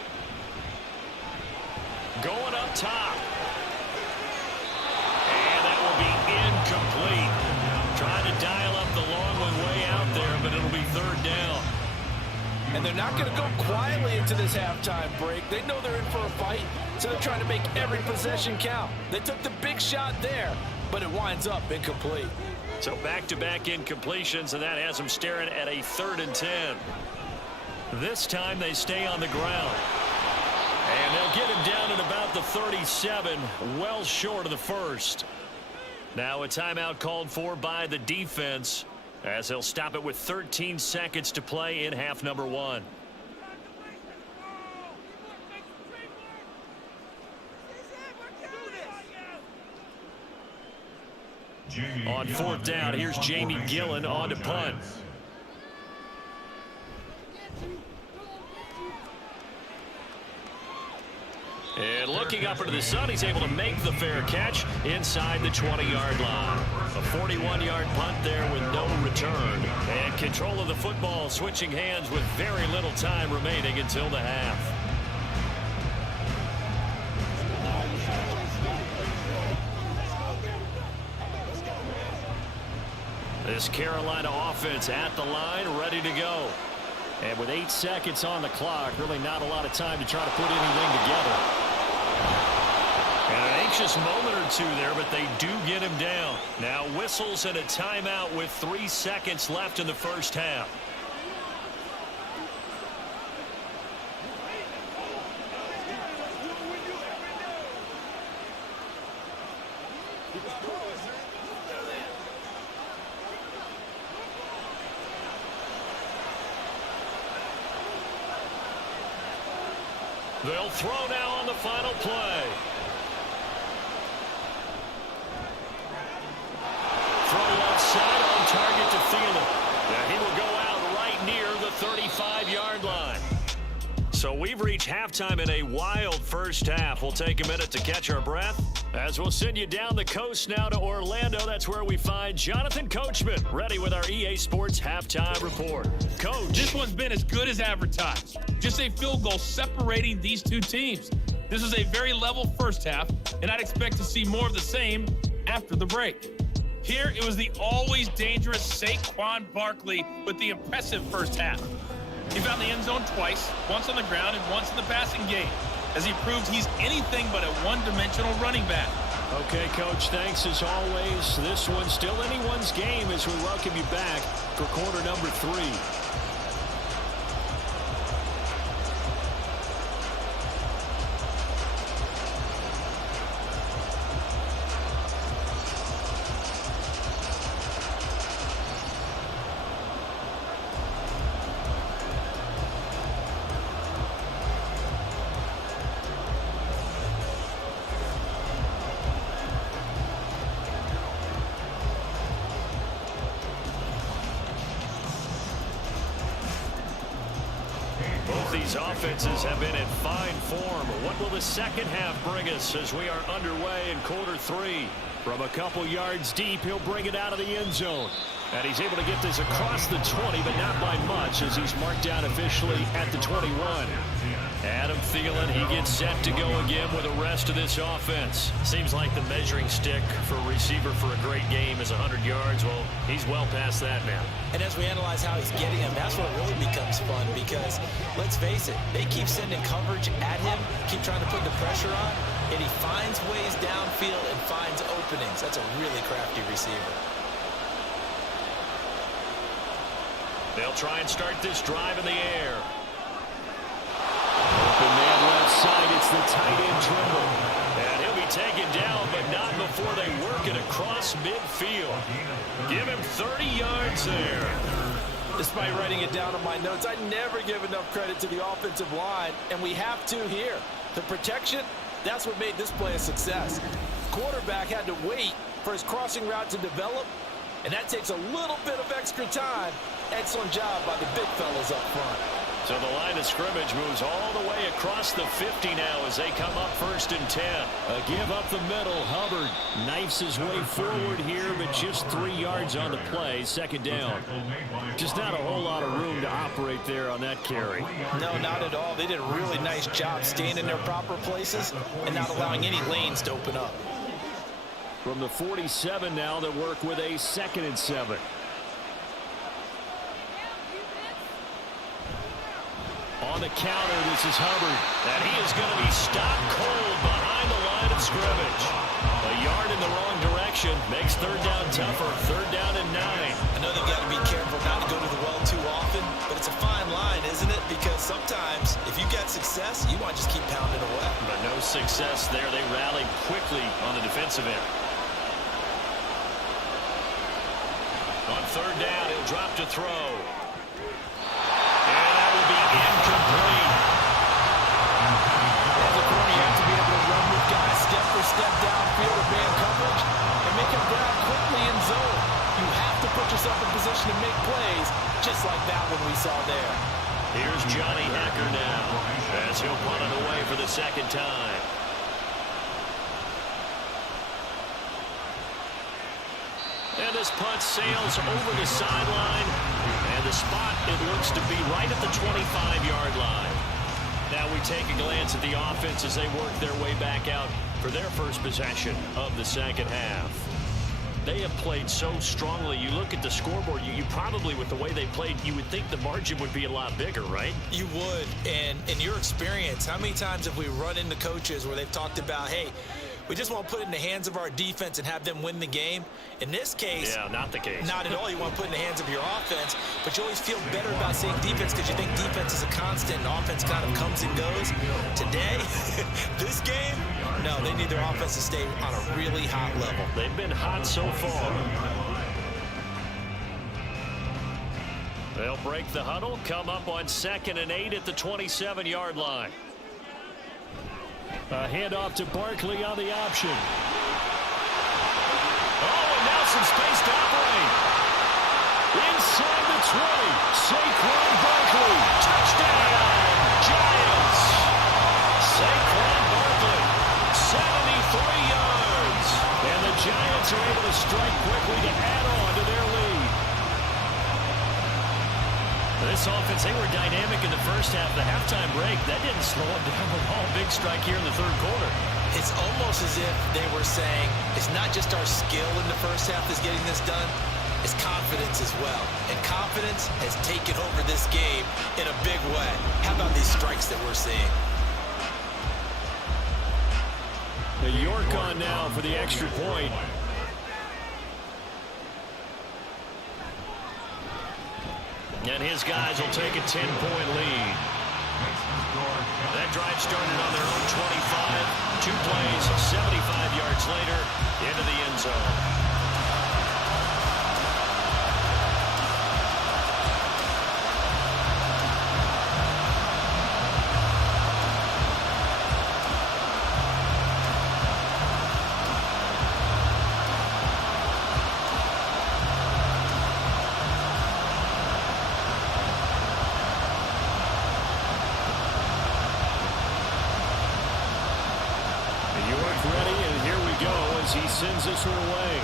Going up top. And that will be incomplete. Trying to dial up the long one way out there, but it'll be 3rd down. And they're not going to go quietly into this halftime break. They know they're in for a fight, so they're trying to make every possession count. They took the big shot there, but it winds up incomplete. So back-to-back incompletions, and that has them staring at a 3rd and 10. This time they stay on the ground. And they'll get him down at about the 37, well short of the first. Now a timeout called for by the defense as they'll stop it with 13 seconds to play in half number 1. On 4th down, here's Jamie Gillen on to punt. And looking up into the sun, he's able to make the fair catch inside the 20-yard line. A 41-yard punt there with no return. And control of the football switching hands with very little time remaining until the half. This Carolina offense at the line, ready to go. And with 8 seconds on the clock, really not a lot of time to try to put anything together. And an anxious moment or 2 there, but they do get him down. Now whistles and a timeout with 3 seconds left in the first half. They'll throw now on the final play. Throw left side on target to Thielen. Now he will go out right near the 35-yard line. So we've reached halftime in a wild first half. We'll take a minute to catch our breath as we'll send you down the coast now to Orlando. That's where we find Jonathan Coachman ready with our EA Sports halftime report. Coach. This one's been as good as advertised. Just a field goal separating these 2 teams. This is a very level first half, and I'd expect to see more of the same after the break. Here, it was the always dangerous Saquon Barkley with the impressive first half. He found the end zone twice, once on the ground and once in the passing game, as he proved he's anything but a one-dimensional running back. Okay, Coach, thanks as always. This one's still anyone's game as we welcome you back for quarter number 3. These offenses have been in fine form. What will the second half bring us as we are underway in quarter 3? From a couple yards deep, he'll bring it out of the end zone. And he's able to get this across the 20, but not by much as he's marked down officially at the 21. Adam Thielen, he gets set to go again with the rest of this offense. Seems like the measuring stick for a receiver for a great game is 100 yards. Well, he's well past that now. And as we analyze how he's getting them, that's where it really becomes fun because, let's face it, they keep sending coverage at him, keep trying to put the pressure on, and he finds ways downfield and finds openings. That's a really crafty receiver. They'll try and start this drive in the air. Open man left side, it's the tight end Trimble. And he'll be taken down, but not before they work it across midfield. Give him 30 yards there. Despite writing it down on my notes, I never give enough credit to the offensive line, and we have to here. The protection, that's what made this play a success. Quarterback had to wait for his crossing route to develop, and that takes a little bit of extra time. Excellent job by the big fellas up front. So the line of scrimmage moves all the way across the 50 now as they come up 1st and 10. A give up the middle. Hubbard knifes his way forward here, but just 3 yards on the play. 2nd down. Just not a whole lot of room to operate there on that carry. No, not at all. They did a really nice job staying in their proper places and not allowing any lanes to open up. From the 47 now, they work with a 2nd and 7. On the counter, this is Hubbard. And he is going to be stopped cold behind the line of scrimmage. A yard in the wrong direction makes 3rd down tougher. 3rd down and 9. I know they've got to be careful not to go to the well too often, but it's a fine line, isn't it? Because sometimes, if you got success, you want to just keep pounding away. But no success there. They rallied quickly on the defensive end. On 3rd down, he'll drop to throw. Incomplete. As a corner, you have to be able to run with guys step for step downfield or man coverage and make them grab quickly in zone. You have to put yourself in position to make plays, just like that one we saw there. Here's Johnny Hacker now as he'll punt it away for the 2nd time. And this punt sails over the sideline. And the spot, it looks to be right at the 25-yard line. Now we take a glance at the offense as they work their way back out for their first possession of the 2nd half. They have played so strongly. You look at the scoreboard, you probably, with the way they played, you would think the margin would be a lot bigger, right? You would. And in your experience, how many times have we run into coaches where they've talked about, hey, we just want to put it in the hands of our defense and have them win the game? In this case, yeah, not the case. Not at all. You want to put it in the hands of your offense, but you always feel better about saying defense because you think defense is a constant and offense kind of comes and goes. Today, this game, no, they need their offense to stay on a really hot level. They've been hot so far. They'll break the huddle, come up on 2nd and 8 at the 27-yard line. A handoff to Barkley on the option. Oh, and now some space to operate. Inside the 20. Saquon Barkley. Touchdown, Giants. Saquon Barkley, 73 yards. And the Giants are able to strike quickly to add on to their lead. This offense, they were dynamic in the first half. The halftime break, that didn't slow them down at all. Big strike here in the 3rd quarter. It's almost as if they were saying, it's not just our skill in the first half that's getting this done, it's confidence as well. And confidence has taken over this game in a big way. How about these strikes that we're seeing? The York on now for the extra point. And his guys will take a 10-point lead. That drive started on their own 25. 2 plays, 75 yards later, into the end zone. He sends this one away.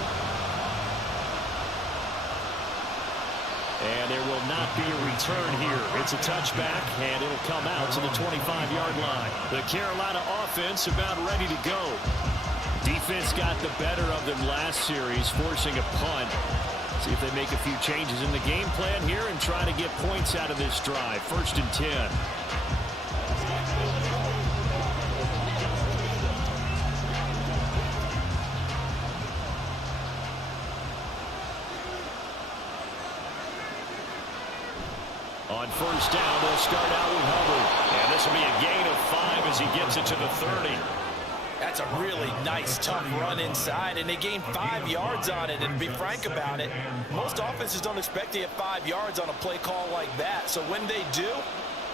And there will not be a return here. It's a touchback, and it'll come out to the 25-yard line. The Carolina offense about ready to go. Defense got the better of them last series, forcing a punt. See if they make a few changes in the game plan here and try to get points out of this drive. 1st and 10. On 1st down, they'll start out with Hubbard. And this will be a gain of 5 as he gets it to the 30. That's a really nice, tough run inside, and they gained 5 yards on it. And to be frank about it, most offenses don't expect to get 5 yards on a play call like that. So when they do,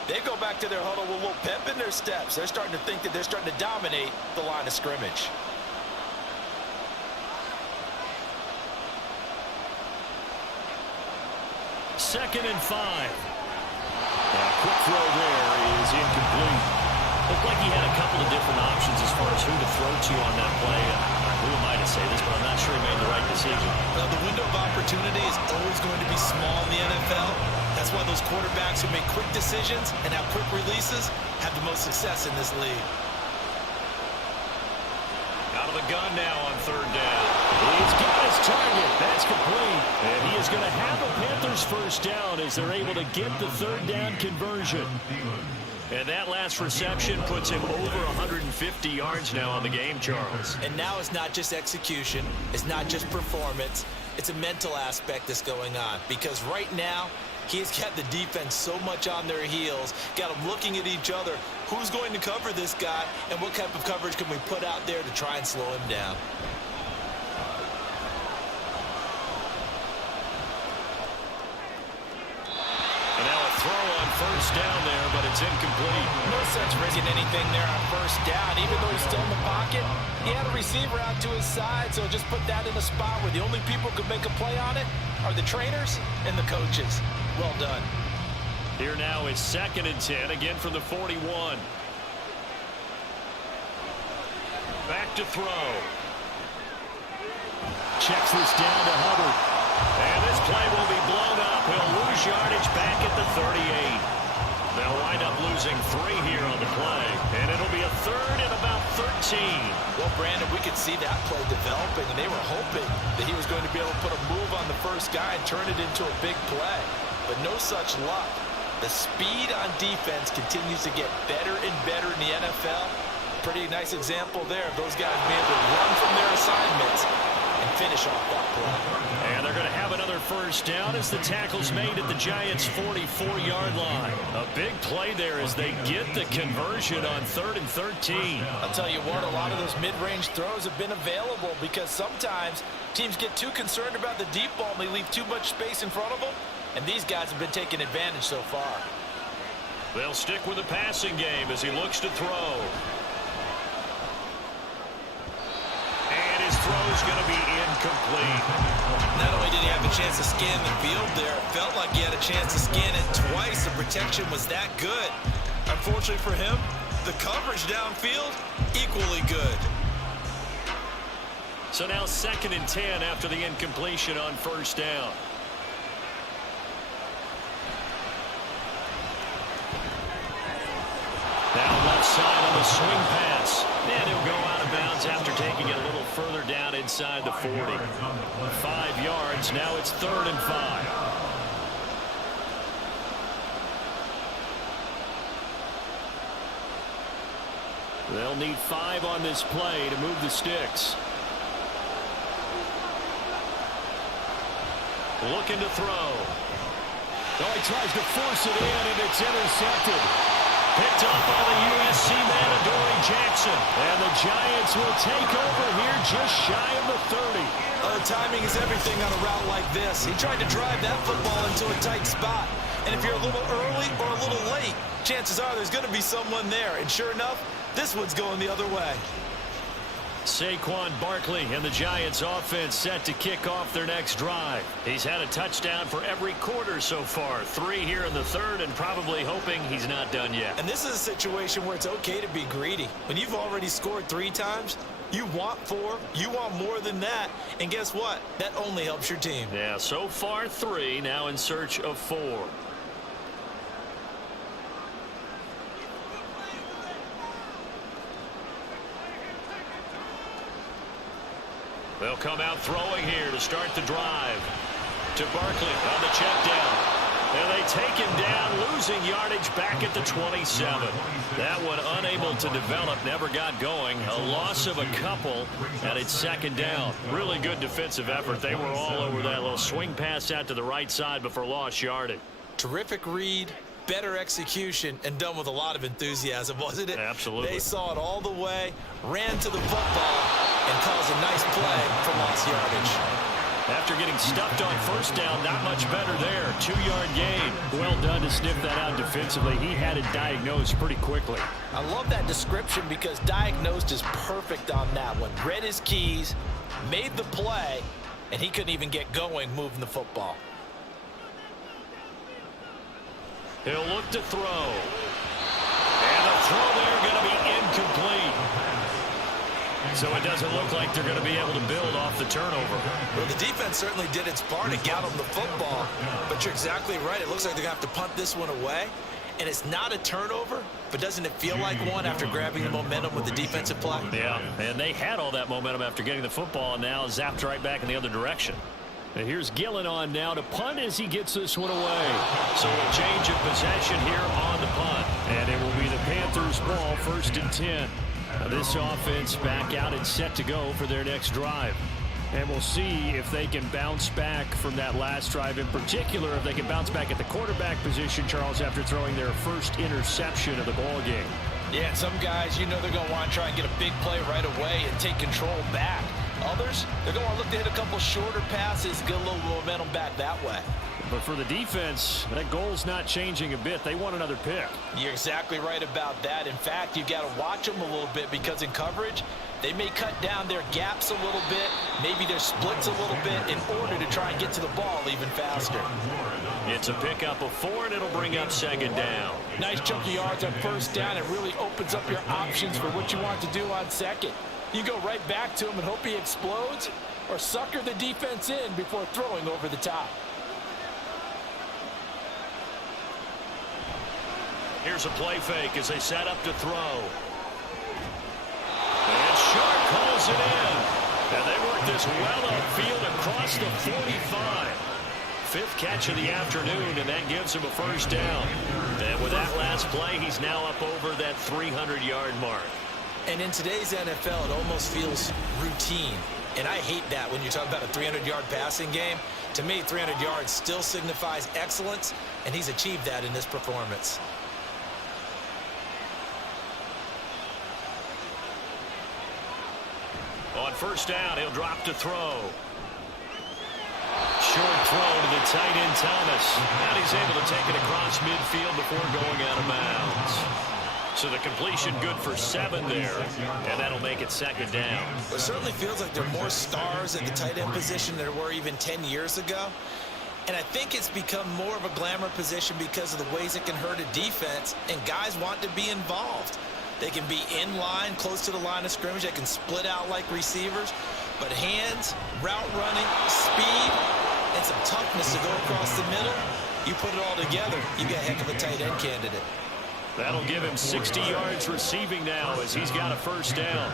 they go back to their huddle with a little pep in their steps. They're starting to think that they're starting to dominate the line of scrimmage. Second and 5. Quick throw there is incomplete. Looked like he had a couple of different options as far as who to throw to on that play. Who am I to say this, but I'm not sure he made the right decision. Well, the window of opportunity is always going to be small in the NFL. That's why those quarterbacks who make quick decisions and have quick releases have the most success in this league. Out of the gun now on 3rd down. He's got his target. That's complete. And he is going to have a Panthers 1st down as they're able to get the 3rd down conversion. And that last reception puts him over 150 yards now on the game, Charles. And now it's not just execution. It's not just performance. It's a mental aspect that's going on. Because right now, he's got the defense so much on their heels, got them looking at each other. Who's going to cover this guy, and what type of coverage can we put out there to try and slow him down? And now a throw on 1st down there, but it's incomplete. No sense risking anything there on 1st down. Even though he's still in the pocket, he had a receiver out to his side, so just put that in a spot where the only people who can make a play on it are the trainers and the coaches. Well done. Here now is 2nd and 10, again from the 41. Back to throw. Checks this down to Hubbard. And this play will be blown up. He'll lose yardage back at the 38. They'll wind up losing 3 here on the play. And it'll be a 3rd and about 13. Well, Brandon, we could see that play developing, and they were hoping that he was going to be able to put a move on the first guy and turn it into a big play. But no such luck. The speed on defense continues to get better and better in the NFL. Pretty nice example there of those guys being able to run from their assignments and finish off that play. And they're going to have another 1st down as the tackle's made at the Giants' 44-yard line. A big play there as they get the conversion on 3rd and 13. I'll tell you what, a lot of those mid-range throws have been available because sometimes teams get too concerned about the deep ball and they leave too much space in front of them. And these guys have been taking advantage so far. They'll stick with the passing game as he looks to throw. And his throw's going to be incomplete. Not only did he have a chance to scan the field there, it felt like he had a chance to scan it twice. The protection was that good. Unfortunately for him, the coverage downfield, equally good. So now 2nd and 10 after the incompletion on 1st down. Now left side on the swing pass. And he'll go out of bounds after taking it a little further down inside the 40. 5 yards. Now it's 3rd and 5. They'll need 5 on this play to move the sticks. Looking to throw. Oh, he tries to force it in, and it's intercepted. Picked up by the USC man, Adoree Jackson. And the Giants will take over here just shy of the 30. Oh, timing is everything on a route like this. He tried to drive that football into a tight spot. And if you're a little early or a little late, chances are there's going to be someone there. And sure enough, this one's going the other way. Saquon Barkley and the Giants offense set to kick off their next drive. He's had a touchdown for every quarter so far. 3 here in the third, and probably hoping he's not done yet. And this is a situation where it's okay to be greedy. When you've already scored 3 times, you want 4, you want more than that. And guess what? That only helps your team. Yeah, so far 3, now in search of 4. They'll come out throwing here to start the drive. To Barkley on the check down. And they take him down, losing yardage back at the 27. That one unable to develop, never got going. A loss of a couple, and it's second down. Really good defensive effort. They were all over that little swing pass out to the right side before lost yardage. Terrific read, better execution, and done with a lot of enthusiasm, wasn't it? Absolutely. They saw it all the way, ran to the football, and caused a nice play for lost yardage. After getting stuffed on first down, not much better there. 2-yard gain. Well done to sniff that out defensively. He had it diagnosed pretty quickly. I love that description because diagnosed is perfect on that one. Read his keys, made the play, and he couldn't even get going moving the football. He'll look to throw. And the throw there going to be incomplete. So it doesn't look like they're going to be able to build off the turnover. Well, the defense certainly did its part to get them the football, but you're exactly right. It looks like they're going to have to punt this one away, and it's not a turnover, but doesn't it feel like one after grabbing the momentum with the defensive play? Yeah, and they had all that momentum after getting the football, and now zapped right back in the other direction. And here's Gillen on now to punt as he gets this one away. So a change of possession here on the punt. And it will be the Panthers' ball, 1st and 10. Now this offense back out and set to go for their next drive. And we'll see if they can bounce back from that last drive. In particular, if they can bounce back at the quarterback position, Charles, after throwing their first interception of the ball game. Yeah, some guys, you know they're going to want to try and get a big play right away and take control back. Others, they're going to look to hit a couple shorter passes, get a little momentum back that way. But for the defense, that goal's not changing a bit. They want another pick. You're exactly right about that. In fact, you've got to watch them a little bit because in coverage, they may cut down their gaps a little bit, maybe their splits a little bit in order to try and get to the ball even faster. It's a pickup of 4, and it'll bring up 2nd down. Nice chunk of yards on 1st down. It really opens up your options for what you want to do on 2nd. You go right back to him and hope he explodes, or sucker the defense in before throwing over the top. Here's a play fake as they set up to throw. And Sharp calls it in. And they work this well upfield across the 45. 5th catch of the afternoon, and that gives him a 1st down. And with that last play, he's now up over that 300-yard mark. And in today's NFL, it almost feels routine. And I hate that when you talk about a 300-yard passing game. To me, 300 yards still signifies excellence, and he's achieved that in this performance. On 1st down, he'll drop to throw. Short throw to the tight end, Thomas. And he's able to take it across midfield before going out of bounds. So the completion good for 7 there, and that'll make it 2nd down. It certainly feels like there are more stars at the tight end position than there were even 10 years ago. And I think it's become more of a glamour position because of the ways it can hurt a defense, and guys want to be involved. They can be in line, close to the line of scrimmage. They can split out like receivers. But hands, route running, speed, and some toughness to go across the middle, you put it all together, you got a heck of a tight end candidate. That'll give him 60 yards receiving now as he's got a 1st down.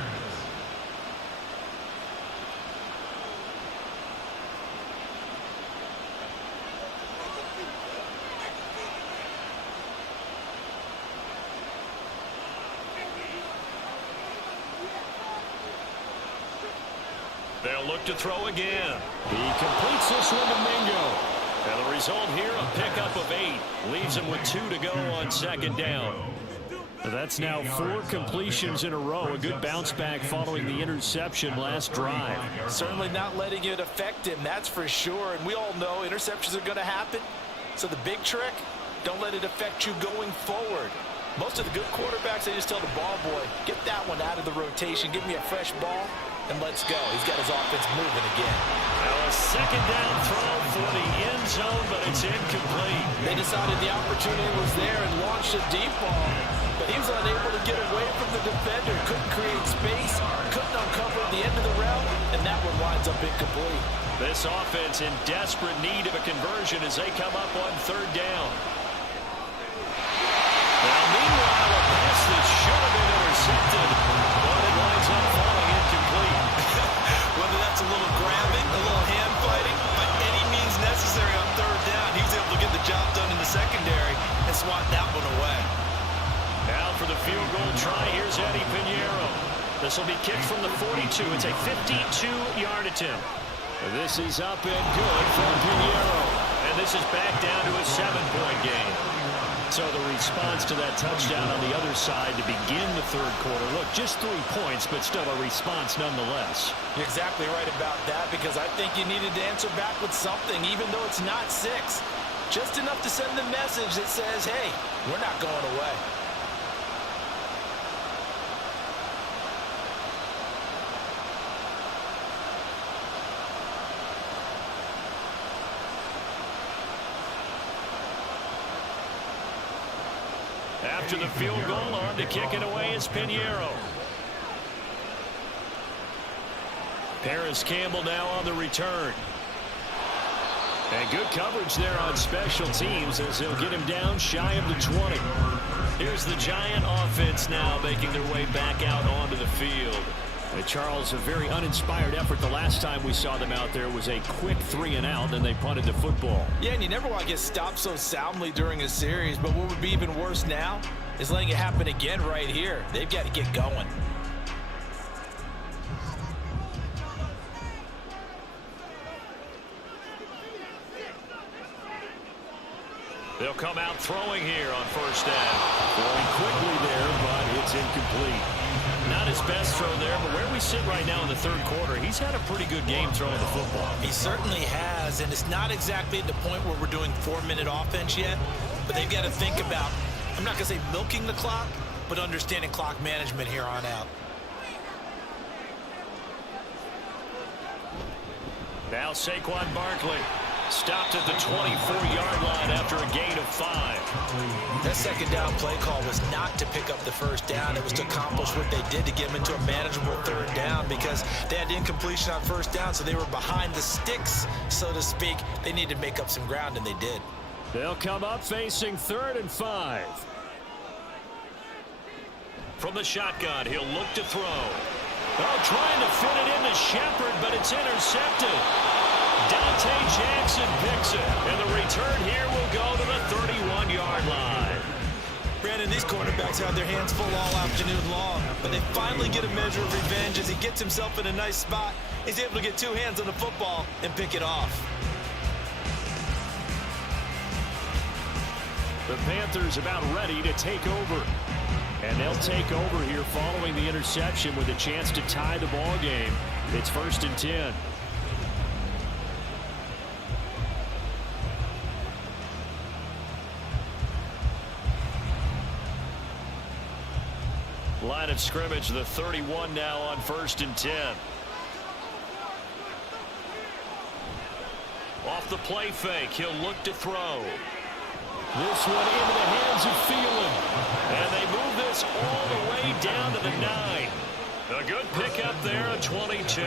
They'll look to throw again. He completes this one to Mingo. And the result here, a pickup of 8. Leaves him with 2 to go on 2nd down. That's now 4 completions in a row. A good bounce back following the interception last drive. Certainly not letting it affect him, that's for sure. And we all know interceptions are going to happen. So the big trick, don't let it affect you going forward. Most of the good quarterbacks, they just tell the ball boy, get that one out of the rotation, give me a fresh ball, and let's go. He's got his offense moving again. Now a second down throw for the end zone, but it's incomplete. They decided the opportunity was there and launched a deep ball, but he was unable to get away from the defender, couldn't create space, couldn't uncover the end of the route, and that one winds up incomplete. This offense in desperate need of a conversion as they come up on third down. Now, meanwhile, a pass that should have been intercepted, but it winds up falling incomplete. Whether that's a little grabbing, a little hand fighting, by any means necessary on third down, he was able to get the job done in the secondary and swat that one away. Now for the field goal try, here's Eddie Pinheiro. This will be kicked from the 42. It's a 52-yard attempt. This is up and good for Pinheiro. And this is back down to a 7-point game. So the response to that touchdown on the other side to begin the third quarter. Look, just 3 points, but still a response nonetheless. You're exactly right about that, because I think you needed to answer back with something, even though it's not 6. Just enough to send the message that says, hey, we're not going away. After the field goal, on to kick it away is Pinheiro. Paris Campbell now on the return. And good coverage there on special teams as they'll get him down shy of the 20. Here's the Giant offense now making their way back out onto the field. Charles, a very uninspired effort. The last time we saw them out there was a quick 3-and-out, and they punted the football. Yeah, and you never want to get stopped so soundly during a series, but what would be even worse now is letting it happen again right here. They've got to get going. They'll come out throwing here on first down. Throwing quickly there, but it's incomplete. Not his best throw there, but where we sit right now in the third quarter, he's had a pretty good game throwing the football. He certainly has, and it's not exactly at the point where we're doing 4-minute offense yet, but they've got to think about, I'm not going to say milking the clock, but understanding clock management here on out. Now Saquon Barkley stopped at the 24-yard line after a gain of 5. That second down play call was not to pick up the first down. It was to accomplish what they did to get them into a manageable third down, because they had incompletion on first down, so they were behind the sticks, so to speak. They needed to make up some ground, and they did. They'll come up facing 3rd and 5. From the shotgun, he'll look to throw. Oh, trying to fit it into Shepard, but it's intercepted. Dante Jackson picks it, and the return here will go to the 31-yard line. Brandon, these quarterbacks have their hands full all afternoon long, but they finally get a measure of revenge as he gets himself in a nice spot. He's able to get 2 hands on the football and pick it off. The Panthers about ready to take over. And they'll take over here following the interception with a chance to tie the ball game. It's 1st and 10. Line of scrimmage, the 31 now on 1st and 10. Off the play fake, he'll look to throw. This one into the hands of Thielen. And they move this all the way down to the 9. A good pickup there, a 22.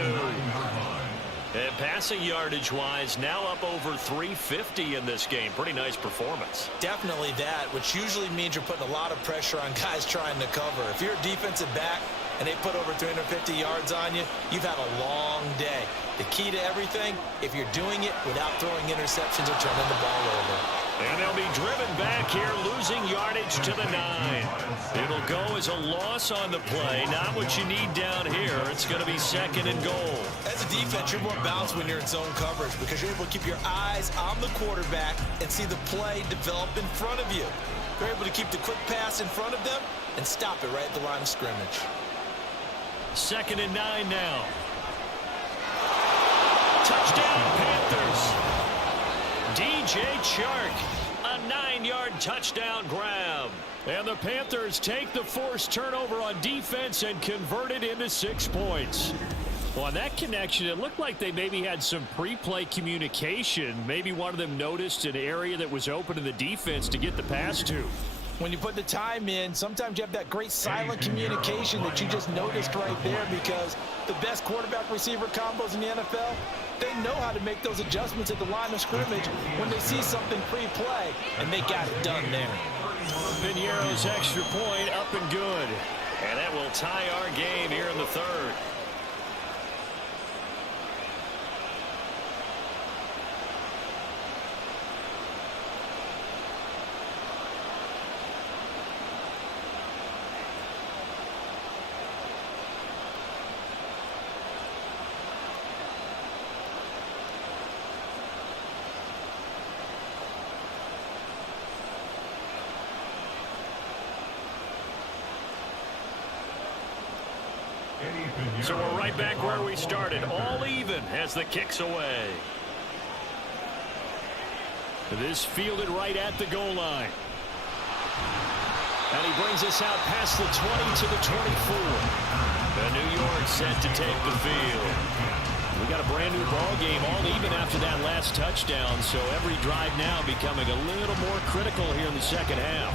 And passing yardage-wise, now up over 350 in this game. Pretty nice performance. Definitely that, which usually means you're putting a lot of pressure on guys trying to cover. If you're a defensive back and they put over 350 yards on you, you've had a long day. The key to everything, if you're doing it without throwing interceptions or turning the ball over. And they'll be driven back here, losing yardage to the 9. It'll go as a loss on the play. Not what you need down here. It's going to be 2nd and goal. As a defense, you're more balanced when you're in zone coverage because you're able to keep your eyes on the quarterback and see the play develop in front of you. You're able to keep the quick pass in front of them and stop it right at the line of scrimmage. 2nd and 9 now. Touchdown, Panthers. DJ Chark, a 9-yard touchdown grab. And the Panthers take the forced turnover on defense and convert it into 6 points. Well, on that connection, it looked like they maybe had some pre-play communication. Maybe one of them noticed an area that was open to the defense to get the pass to. When you put the time in, sometimes you have that great silent communication that you just noticed right there, because the best quarterback-receiver combos in the NFL, they know how to make those adjustments at the line of scrimmage when they see something pre-play, and they got it done there. Piñeiro's extra point up and good. And that will tie our game here in the third. So we're right back where we started, all even as the kick's away. This fielded right at the goal line. And he brings us out past the 20 to the 24. And New York set to take the field. We got a brand new ball game, all even after that last touchdown. So every drive now becoming a little more critical here in the second half.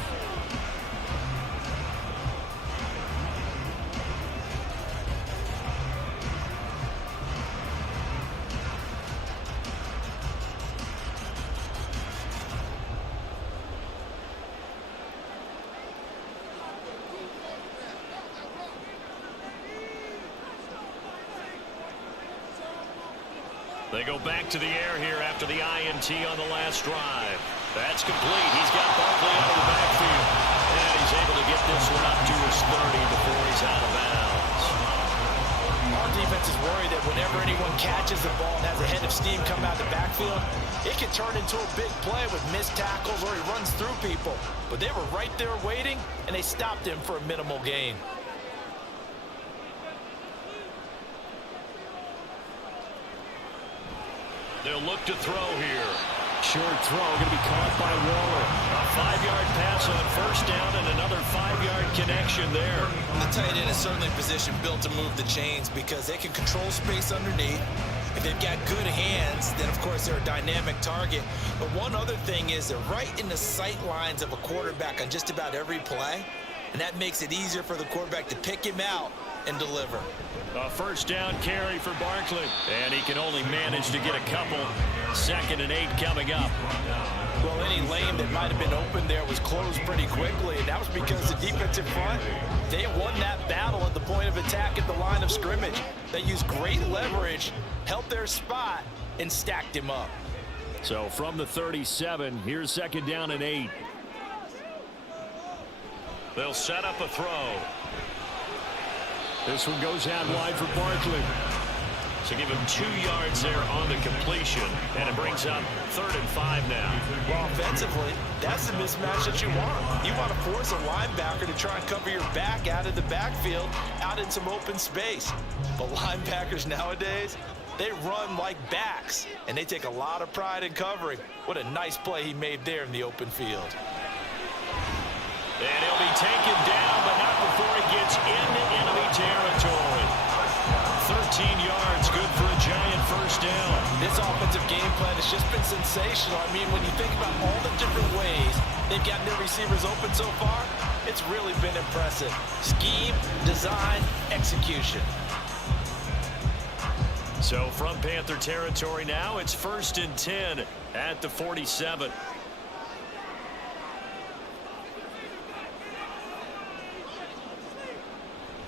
They go back to the air here after the INT on the last drive. That's complete. He's got Barkley out of the backfield. And he's able to get this one up to his 30 before he's out of bounds. Our defense is worried that whenever anyone catches the ball and has a head of steam come out of the backfield, it can turn into a big play with missed tackles or he runs through people. But they were right there waiting, and they stopped him for a minimal gain. They'll look to throw here. Short throw going to be caught by Waller. A 5-yard pass on first down and another 5-yard connection there. The tight end is certainly a position built to move the chains because they can control space underneath. If they've got good hands, then of course they're a dynamic target. But one other thing is they're right in the sight lines of a quarterback on just about every play. And that makes it easier for the quarterback to pick him out and deliver. A first down carry for Barkley. And he can only manage to get a couple. 2nd and 8 coming up. Well, any lane that might have been open there was closed pretty quickly, and that was because the defensive front, they won that battle at the point of attack at the line of scrimmage. They used great leverage, held their spot, and stacked him up. So from the 37, here's 2nd down and 8. They'll set up a throw. This one goes out wide for Barkley. So give him 2 yards there on the completion, and it brings up 3rd and 5 now. Well, offensively, that's the mismatch that you want. You want to force a linebacker to try and cover your back out of the backfield, out in some open space. But linebackers nowadays, they run like backs, and they take a lot of pride in covering. What a nice play he made there in the open field. And he'll be taken down, but not before he gets into enemy territory. 13 yards, good for a giant first down. This offensive game plan has just been sensational. I mean, when you think about all the different ways they've gotten their receivers open so far, it's really been impressive. Scheme, design, execution. So from Panther territory now, it's 1st and 10 at the 47.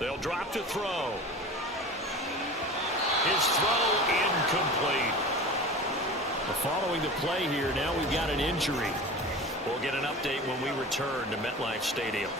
They'll drop to throw. His throw incomplete. Following the play here, now we've got an injury. We'll get an update when we return to MetLife Stadium.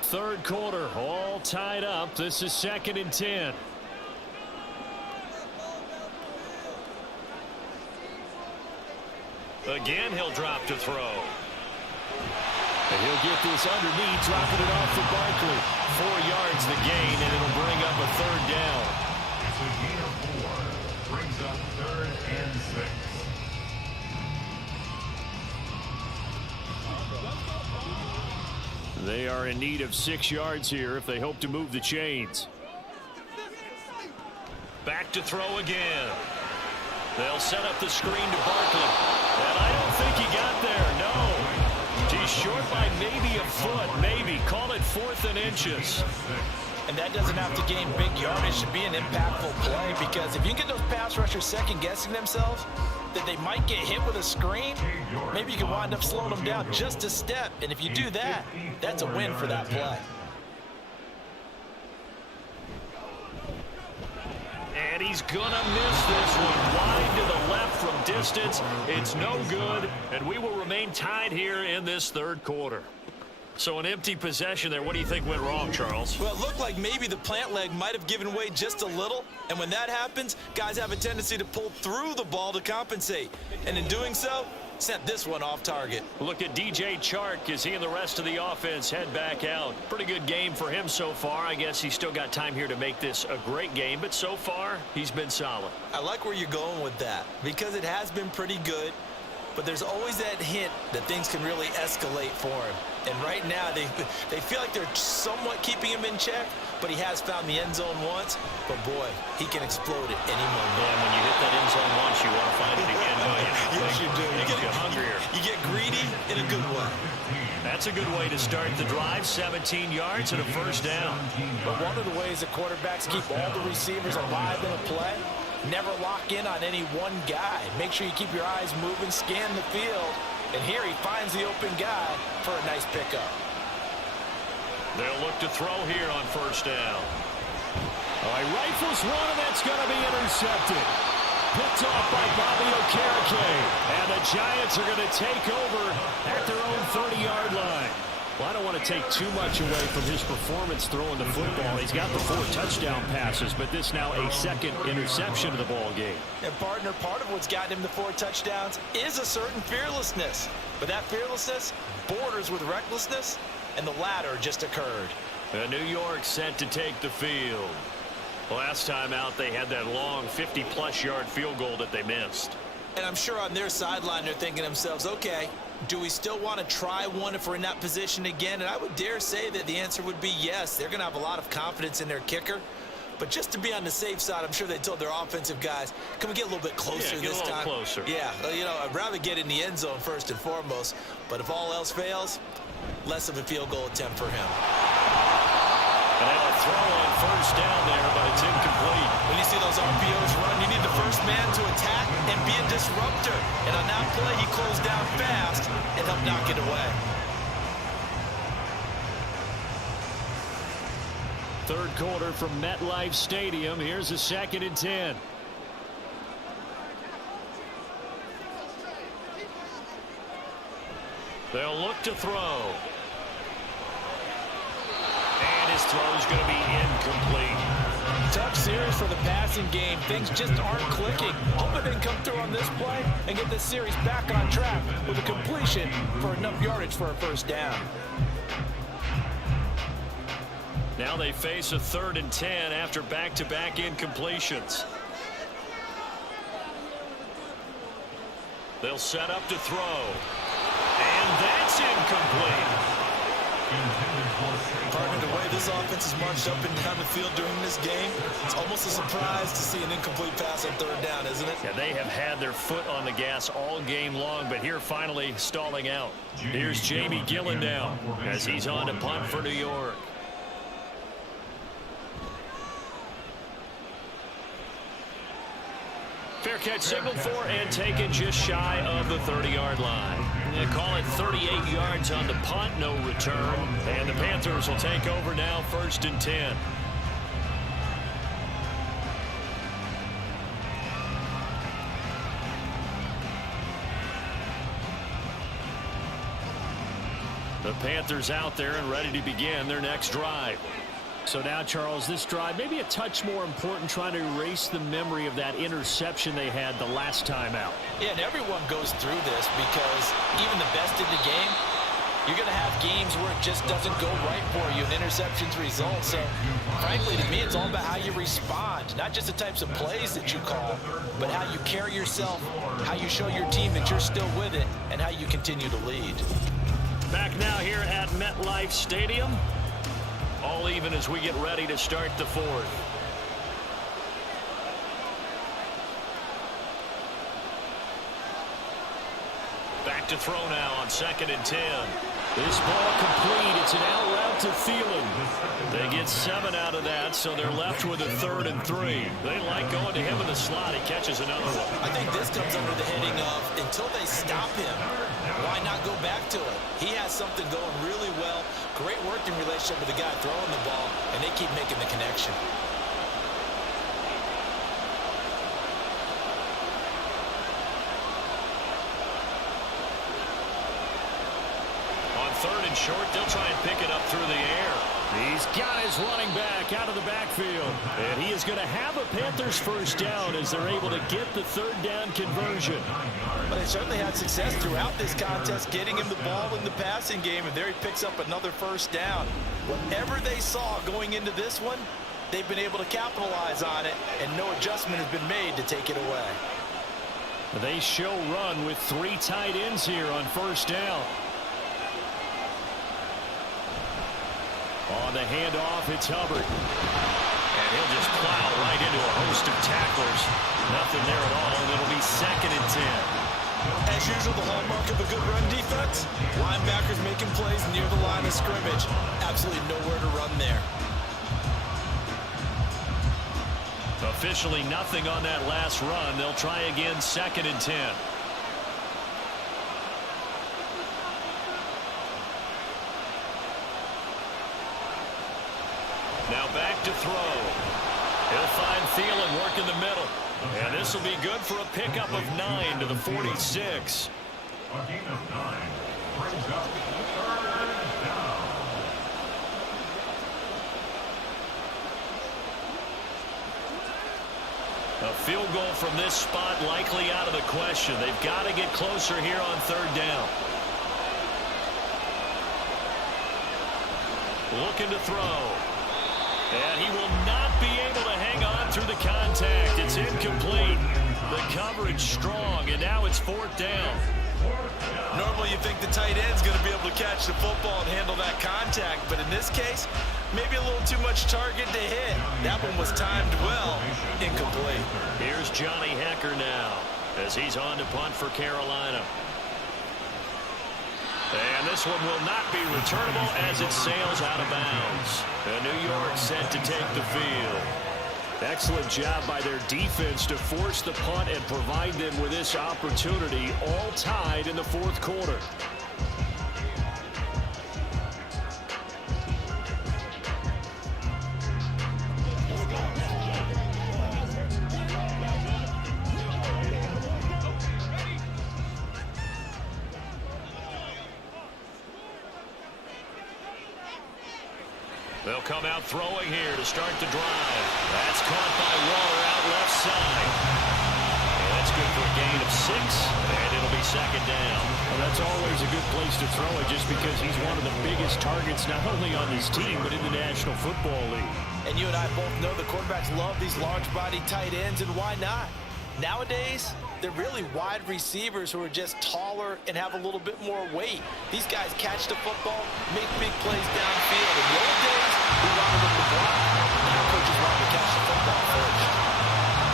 Third quarter, all tied up. This is 2nd and 10. Again, he'll drop to throw. And he'll get this underneath, dropping it off for Barkley. 4 yards the gain, and it'll bring up a third down. It's a gain of 4. Brings up 3rd and 6. They are in need of 6 yards here if they hope to move the chains. Back to throw again. They'll set up the screen to Barkley. And I don't think he got there, no. He's short by maybe a foot, maybe. Call it 4th and inches. And that doesn't have to gain big yardage to be an impactful play, because if you can get those pass rushers second-guessing themselves that they might get hit with a screen, maybe you can wind up slowing them down just a step. And if you do that, that's a win for that play. And he's gonna miss this one. Wide to the left from distance. It's no good, and we will remain tied here in this 3rd quarter. So an empty possession there. What do you think went wrong, Charles? Well, it looked like maybe the plant leg might have given way just a little. And when that happens, guys have a tendency to pull through the ball to compensate. And in doing so, sent this one off target. Look at DJ Chark as he and the rest of the offense head back out. Pretty good game for him so far. I guess he's still got time here to make this a great game, but so far he's been solid. I like where you're going with that, because it has been pretty good, but there's always that hint that things can really escalate for him. And right now they feel like they're somewhat keeping him in check, but he has found the end zone once. But boy, he can explode at any moment. Yeah, when you hit that end zone once, you want to find it again, don't you? Yes, you do. You get hungrier. You get greedy in a good way. That's a good way to start the drive. 17 yards and a 1st down. But one of the ways that quarterbacks keep all the receivers alive in a play, never lock in on any one guy. Make sure you keep your eyes moving, scan the field. And here he finds the open guy for a nice pickup. They'll look to throw here on 1st down. All right, rifles one, and that's going to be intercepted. Picked off by Bobby Okereke. And the Giants are going to take over at their own 30-yard line. Well, I don't want to take too much away from his performance throwing the football. He's got the 4 touchdown passes, but this now a 2nd interception of the ball game. And partner, part of what's gotten him the 4 touchdowns is a certain fearlessness. But that fearlessness borders with recklessness, and the latter just occurred. And New York set to take the field. Last time out, they had that long 50-plus yard field goal that they missed. And I'm sure on their sideline they're thinking to themselves, okay, do we still want to try one if we're in that position again? And I would dare say that the answer would be yes. They're going to have a lot of confidence in their kicker. But just to be on the safe side, I'm sure they told their offensive guys, can we get a little bit closer this time? Closer. Yeah, you know, I'd rather get in the end zone first and foremost. But if all else fails, less of a field goal attempt for him. And they'll throw on 1st down there, but it's incomplete. When you see those RPOs run, you need the first man to attack and be a disruptor. And on that play, he closed down fast and helped knock it away. 3rd quarter from MetLife Stadium. Here's a 2nd and 10. They'll look to throw. And his throw's going to be incomplete. Tough series for the passing game. Things just aren't clicking. Hoping they can come through on this play and get this series back on track with a completion for enough yardage for a 1st down. Now they face a 3rd and 10 after back-to-back incompletions. They'll set up to throw. And that's incomplete. Partner, the way this offense has marched up and down the field during this game, it's almost a surprise to see an incomplete pass on 3rd down, isn't it? Yeah, they have had their foot on the gas all game long, but here finally stalling out. Here's Jamie Gillen now as he's on to punt for New York. Fair catch signaled for and taken just shy of the 30-yard line. They call it 38 yards on the punt, no return. And the Panthers will take over now, 1st and 10. The Panthers out there and ready to begin their next drive. So now, Charles, this drive maybe a touch more important, trying to erase the memory of that interception they had the last time out. Yeah, and everyone goes through this because even the best in the game, you're going to have games where it just doesn't go right for you and interceptions result. So, frankly, to me, it's all about how you respond, not just the types of plays that you call, but how you carry yourself, how you show your team that you're still with it, and how you continue to lead. Back now here at MetLife Stadium. All even as we get ready to start the fourth. Back to throw now on 2nd and 10. This ball complete. It's an out route to Thielen. They get 7 out of that, so they're left with a 3rd and 3. They like going to him in the slot. He catches another one. I think this comes under the heading of until they stop him, why not go back to it? He has something going really well. Great working relationship with the guy throwing the ball, and they keep making the connection. On 3rd and short, they'll try and pick it up through the air. He's got his running back out of the backfield. And he is going to have a Panthers first down as they're able to get the 3rd down conversion. But they certainly had success throughout this contest, getting him the ball in the passing game, and there he picks up another first down. Whatever they saw going into this one, they've been able to capitalize on it, and no adjustment has been made to take it away. They show run with 3 tight ends here on first down. On the handoff, it's Hubbard. And he'll just plow right into a host of tacklers. Nothing there at all, and it'll be 2nd and 10. As usual, the hallmark of a good run defense, linebackers making plays near the line of scrimmage. Absolutely nowhere to run there. Officially nothing on that last run. They'll try again 2nd and 10. Now back to throw. He'll find Thielen working the middle. And this will be good for a pickup of 9 to the 46. A gain of 9 brings up 3rd down. A field goal from this spot likely out of the question. They've got to get closer here on 3rd down. Looking to throw. And he will not be able to hang on through the contact. It's incomplete. The coverage strong, and now it's 4th down. Normally you think the tight end's going to be able to catch the football and handle that contact, but in this case, maybe a little too much target to hit. That one was timed well. Incomplete. Here's Johnny Hecker now as he's on to punt for Carolina. And this one will not be returnable as it sails out of bounds. And New York set to take the field. Excellent job by their defense to force the punt and provide them with this opportunity, all tied in the 4th quarter. They'll come out throwing here to start the drive. That's caught by Waller out left side. And that's good for a gain of 6, and it'll be 2nd down. Well, that's always a good place to throw it just because he's one of the biggest targets not only on his team but in the National Football League. And you and I both know the quarterbacks love these large-body tight ends, and why not? Nowadays, they're really wide receivers who are just taller and have a little bit more weight. These guys catch the football, make big plays downfield. In the old days, we wanted them to block. Now coaches want to catch the football first.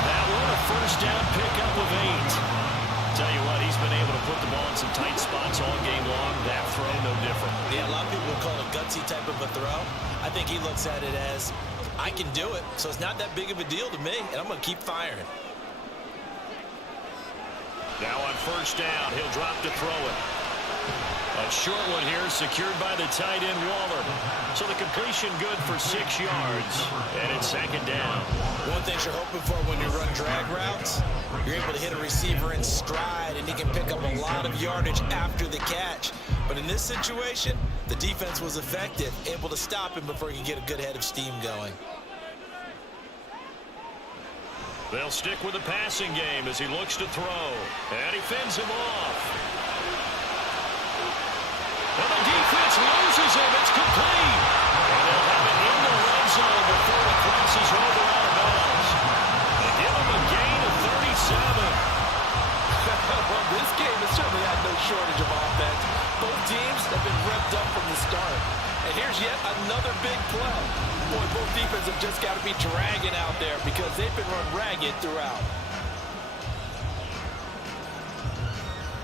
That one a first down pickup of 8. Tell you what, he's been able to put the ball in some tight spots all game long. That throw, no different. Yeah, a lot of people would call it a gutsy type of a throw. I think he looks at it as, I can do it, so it's not that big of a deal to me, and I'm going to keep firing. Now on first down, he'll drop to throw it. A short one here secured by the tight end Waller. So the completion good for 6 yards. And it's 2nd down. One thing you're hoping for when you run drag routes, you're able to hit a receiver in stride and he can pick up a lot of yardage after the catch. But in this situation, The defense was effective, able to stop him before he could get a good head of steam going. They'll stick with the passing game as he looks to throw. And he fends him off. And the defense loses him. It's complete. And they'll have it in the red zone before he crosses over out of bounds. They give him a gain of 37. Well, this game has certainly had no shortage of offense. Both teams have been revved up from the start. And here's yet another big play. Boy, both defenses have just got to be dragging out there because they've been run ragged throughout.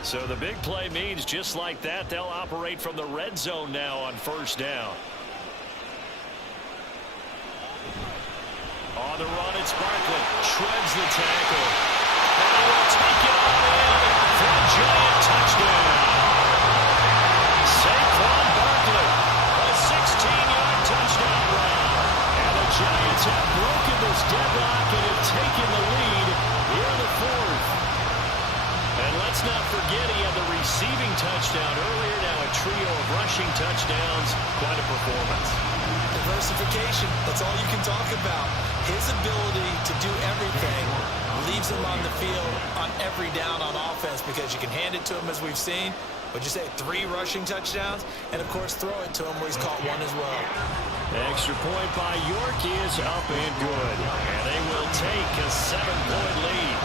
So the big play means just like that, they'll operate from the red zone now on first down. On the run, it's Barkley. Shreds the tackle. And he will take it on in for a giant touchdown. Saquon Barkley, a 16-yard touchdown run. And the Giants have broken this deadlock and have taken the lead here in the fourth. And let's not forget he had the receiving touchdown earlier. Now a trio of rushing touchdowns. Quite a performance. Diversification, that's all you can talk about. His ability to do everything leaves him on the field on every down on offense because you can hand it to him as we've seen. Would you say 3 rushing touchdowns? And, of course, throw it to him where he's caught 1 as well. Extra point by York is up and good. And they will take a 7-point lead.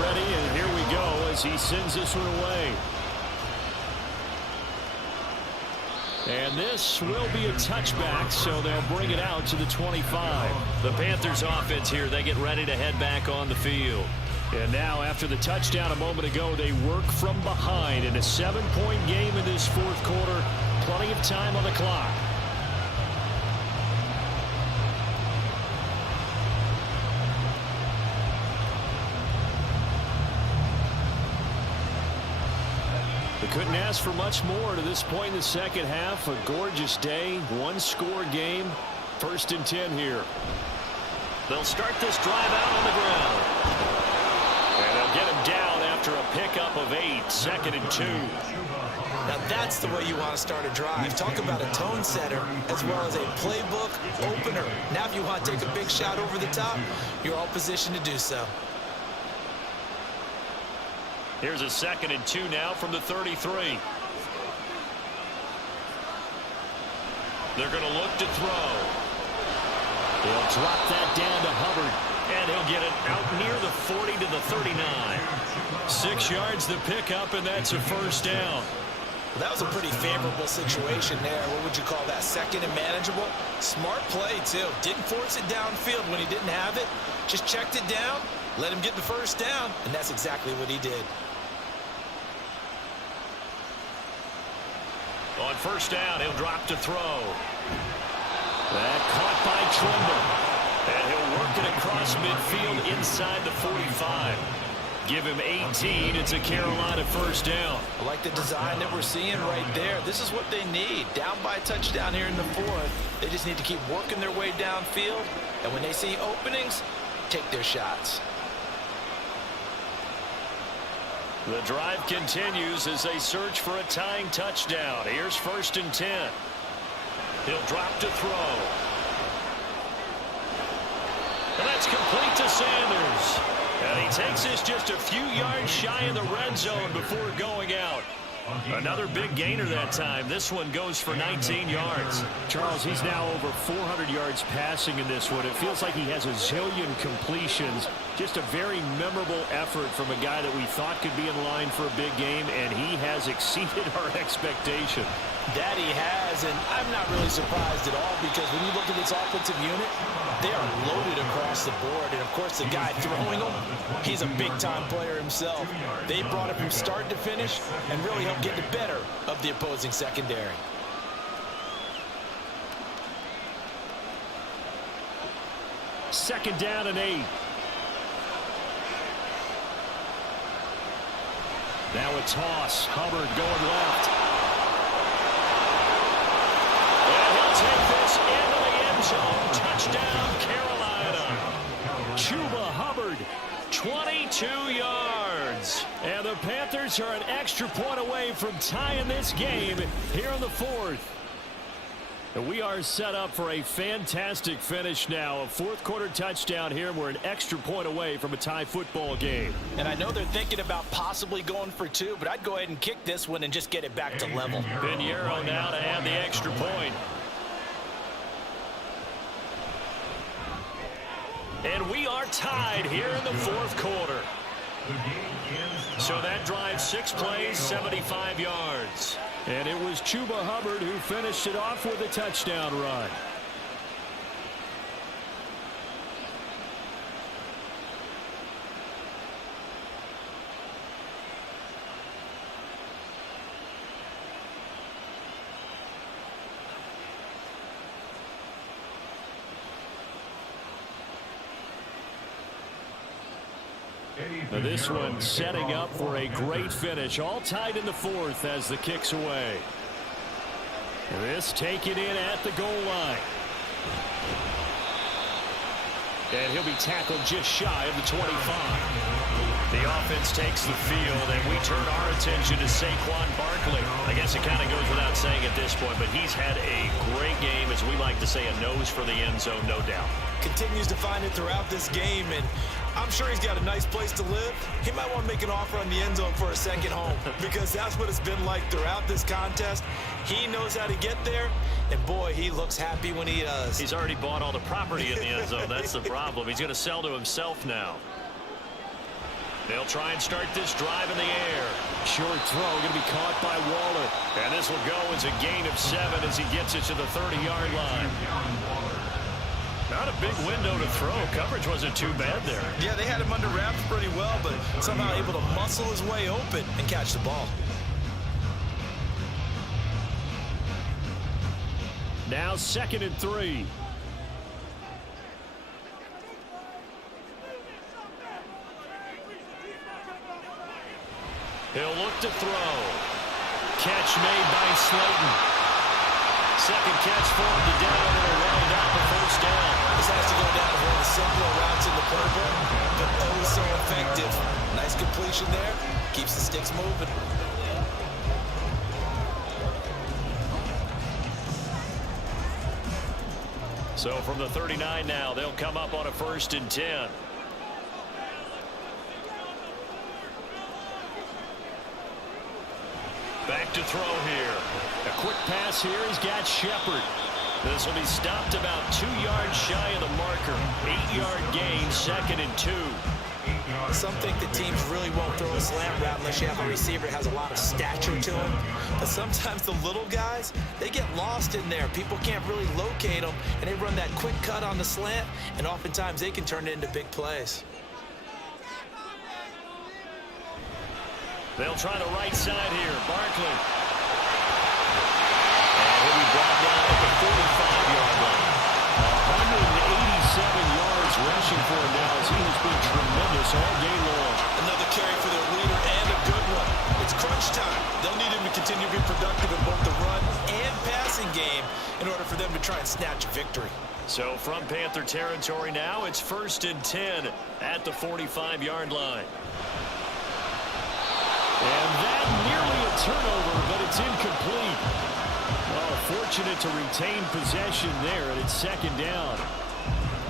Ready, and here we go as he sends this one away. And this will be a touchback, so they'll bring it out to the 25. The Panthers offense here, they get ready to head back on the field. And now after the touchdown a moment ago, they work from behind in a 7-point game in this fourth quarter. Plenty of time on the clock. They couldn't ask for much more to this point in the second half. A gorgeous day, 1-score game. 1st and 10 here. They'll start this drive out on the ground. And they'll get him down after a pickup of 8. 2nd and 2. Now that's the way you want to start a drive. Talk about a tone setter as well as a playbook opener. Now if you want to take a big shot over the top, you're all positioned to do so. Here's a 2nd and 2 now from the 33. They're going to look to throw. He'll drop that down to Hubbard, and he'll get it out near the 40 to the 39. 6 yards the pickup, and that's a first down. Well, that was a pretty favorable situation there. What would you call that? 2nd and manageable? Smart play, too. Didn't force it downfield when he didn't have it. Just checked it down, let him get the first down, and that's exactly what he did. On first down, he'll drop to throw. That caught by Trumbull. And he'll work it across midfield inside the 45. Give him 18. It's a Carolina first down. I like the design that we're seeing right there. This is what they need. Down by a touchdown here in the 4th. They just need to keep working their way downfield. And when they see openings, take their shots. The drive continues as they search for a tying touchdown. Here's 1st and 10. He'll drop to throw. And that's complete to Sanders. And he takes this just a few yards shy of the red zone before going out. Another big gainer that time. This one goes for 19 yards. Charles, he's now over 400 yards passing in this one. It feels like he has a zillion completions. Just a very memorable effort from a guy that we thought could be in line for a big game, and he has exceeded our expectation. That he has, and I'm not really surprised at all because when you look at this offensive unit, they are loaded across the board. And, of course, the guy throwing them, he's a big-time player himself. They brought it from start to finish and really helped get the better of the opposing secondary. Second down and 8. Now a toss. Hubbard going left. And he'll take this into the end zone. Touchdown, Carolina. Chuba Hubbard, 22 yards. And the Panthers are an extra point away from tying this game here in the fourth. We are set up for a fantastic finish now. A fourth-quarter touchdown here. We're an extra point away from a tie football game. And I know they're thinking about possibly going for two, but I'd go ahead and kick this one and just get it back to level. Pinheiro now to add the extra point. And we are tied here in the fourth quarter. So that drive, 6 plays, 75 yards. And it was Chuba Hubbard who finished it off with a touchdown run. Now this one setting up for a great finish. All tied in the fourth as the kick's away. This taken in at the goal line. And he'll be tackled just shy of the 25. The offense takes the field, and we turn our attention to Saquon Barkley. I guess it kind of goes without saying at this point, but he's had a great game, as we like to say, a nose for the end zone, no doubt. Continues to find it throughout this game, and I'm sure he's got a nice place to live. He might want to make an offer on the end zone for a second home, because that's what it's been like throughout this contest. He knows how to get there, and boy, he looks happy when he does. He's already bought all the property in the end zone. That's the problem. He's going to sell to himself now. They'll try and start this drive in the air. Short throw going to be caught by Waller. And this will go as a gain of 7 as he gets it to the 30-yard line. Not a big window to throw. Coverage wasn't too bad there. Yeah, they had him under wraps pretty well, but somehow able to muscle his way open and catch the ball. Now 2nd and 3. He'll look to throw. Catch made by Slayton. Second catch for him to down, and it'll wind out the first down. This has to go down to one of the simpler routes in the playbook, but oh so effective. Nice completion there. Keeps the sticks moving. So from the 39 now, they'll come up on a 1st and 10. Back to throw here. A quick pass here. He's got Shepard. This will be stopped about 2 yards shy of the marker. 8-yard gain, 2nd and 2. Some think that teams really won't throw a slant route unless you have a receiver that has a lot of stature to him. But sometimes the little guys, they get lost in there. People can't really locate them, and they run that quick cut on the slant, and oftentimes they can turn it into big plays. They'll try the right side here. Barkley. And he'll be brought down at the 45-yard line. 187 yards rushing for him now as he has been tremendous all game long. Another carry for their leader and a good one. It's crunch time. They'll need him to continue to be productive in both the run and passing game in order for them to try and snatch a victory. So from Panther territory now, it's 1st and 10 at the 45-yard line. And that nearly a turnover, but it's incomplete. Well, fortunate to retain possession there, and it's 2nd down.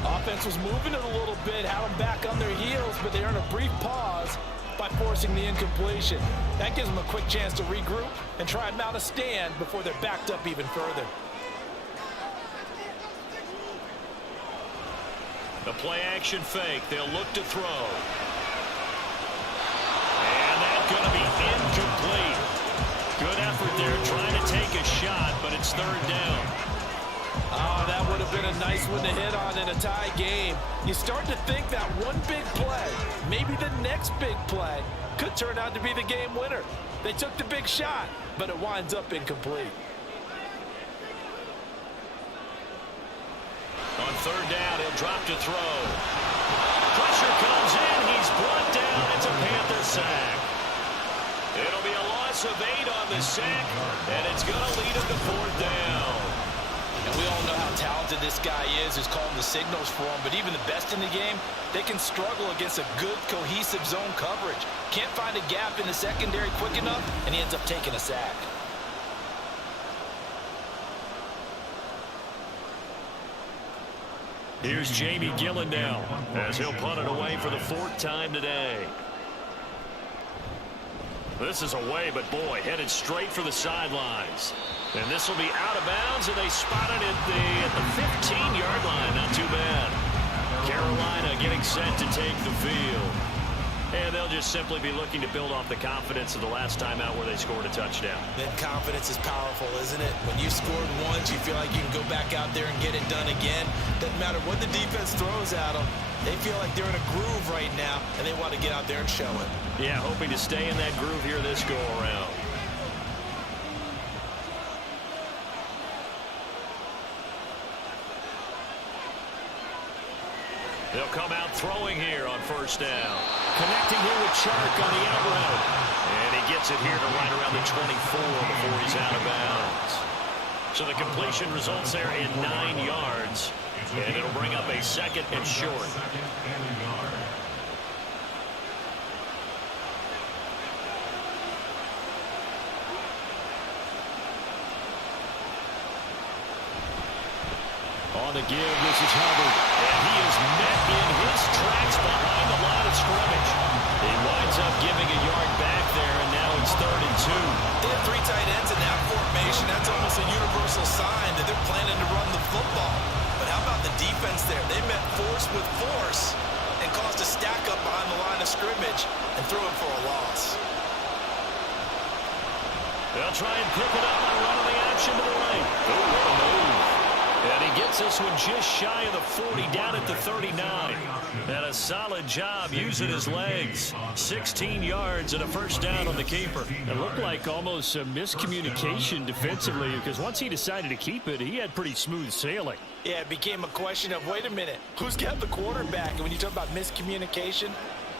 Offense was moving it a little bit, had them back on their heels, but they earned a brief pause by forcing the incompletion. That gives them a quick chance to regroup and try and mount a stand before they're backed up even further. The play action fake. They'll look to throw. And that's going to be incomplete. Good effort there trying to take a shot, but it's 3rd down. Oh, that would have been a nice one to hit on in a tie game. You start to think that one big play, maybe the next big play, could turn out to be the game winner. They took the big shot, but it winds up incomplete. On 3rd down, he'll drop to throw. Pressure comes in. He's brought down. It's a Panther sack. loss of 8 on the sack, and it's going to lead him to 4th down. And we all know how talented this guy is who's calling the signals for him, but even the best in the game, they can struggle against a good, cohesive zone coverage. Can't find a gap in the secondary quick enough, and he ends up taking a sack. Here's Jamie Gillen now as he'll punt it away for the 4th time today. This is away, but boy, headed straight for the sidelines. And this will be out of bounds, and they spot it at the 15-yard line. Not too bad. Carolina getting set to take the field. And they'll just simply be looking to build off the confidence of the last time out where they scored a touchdown. Then confidence is powerful, isn't it? When you scored once, you feel like you can go back out there and get it done again. Doesn't matter what the defense throws at them. They feel like they're in a groove right now, and they want to get out there and show it. Yeah, hoping to stay in that groove here this go-around. They'll come out throwing here on 1st down. Connecting here with Chark on the out route. And he gets it here to right around the 24 before he's out of bounds. So the completion results there in 9 yards. And it'll bring up a 2nd and short. On the give, this is Hubbard. And he is met in his tracks behind the line of scrimmage. He winds up giving a yard back there, and now it's 3rd and 2. They have 3 tight ends in that formation. That's almost a universal sign that they're planning to run the football. But how about the defense there? They met force with force and caused a stack up behind the line of scrimmage and threw it for a loss. They'll try and pick it up and run the action to the right. Oh, what a move. And he gets this one just shy of the 40 down at the 39. And a solid job using his legs. 16 yards and a 1st down on the keeper. It looked like almost a miscommunication defensively because once he decided to keep it, he had pretty smooth sailing. Yeah, it became a question of, wait a minute, who's got the quarterback? And when you talk about miscommunication,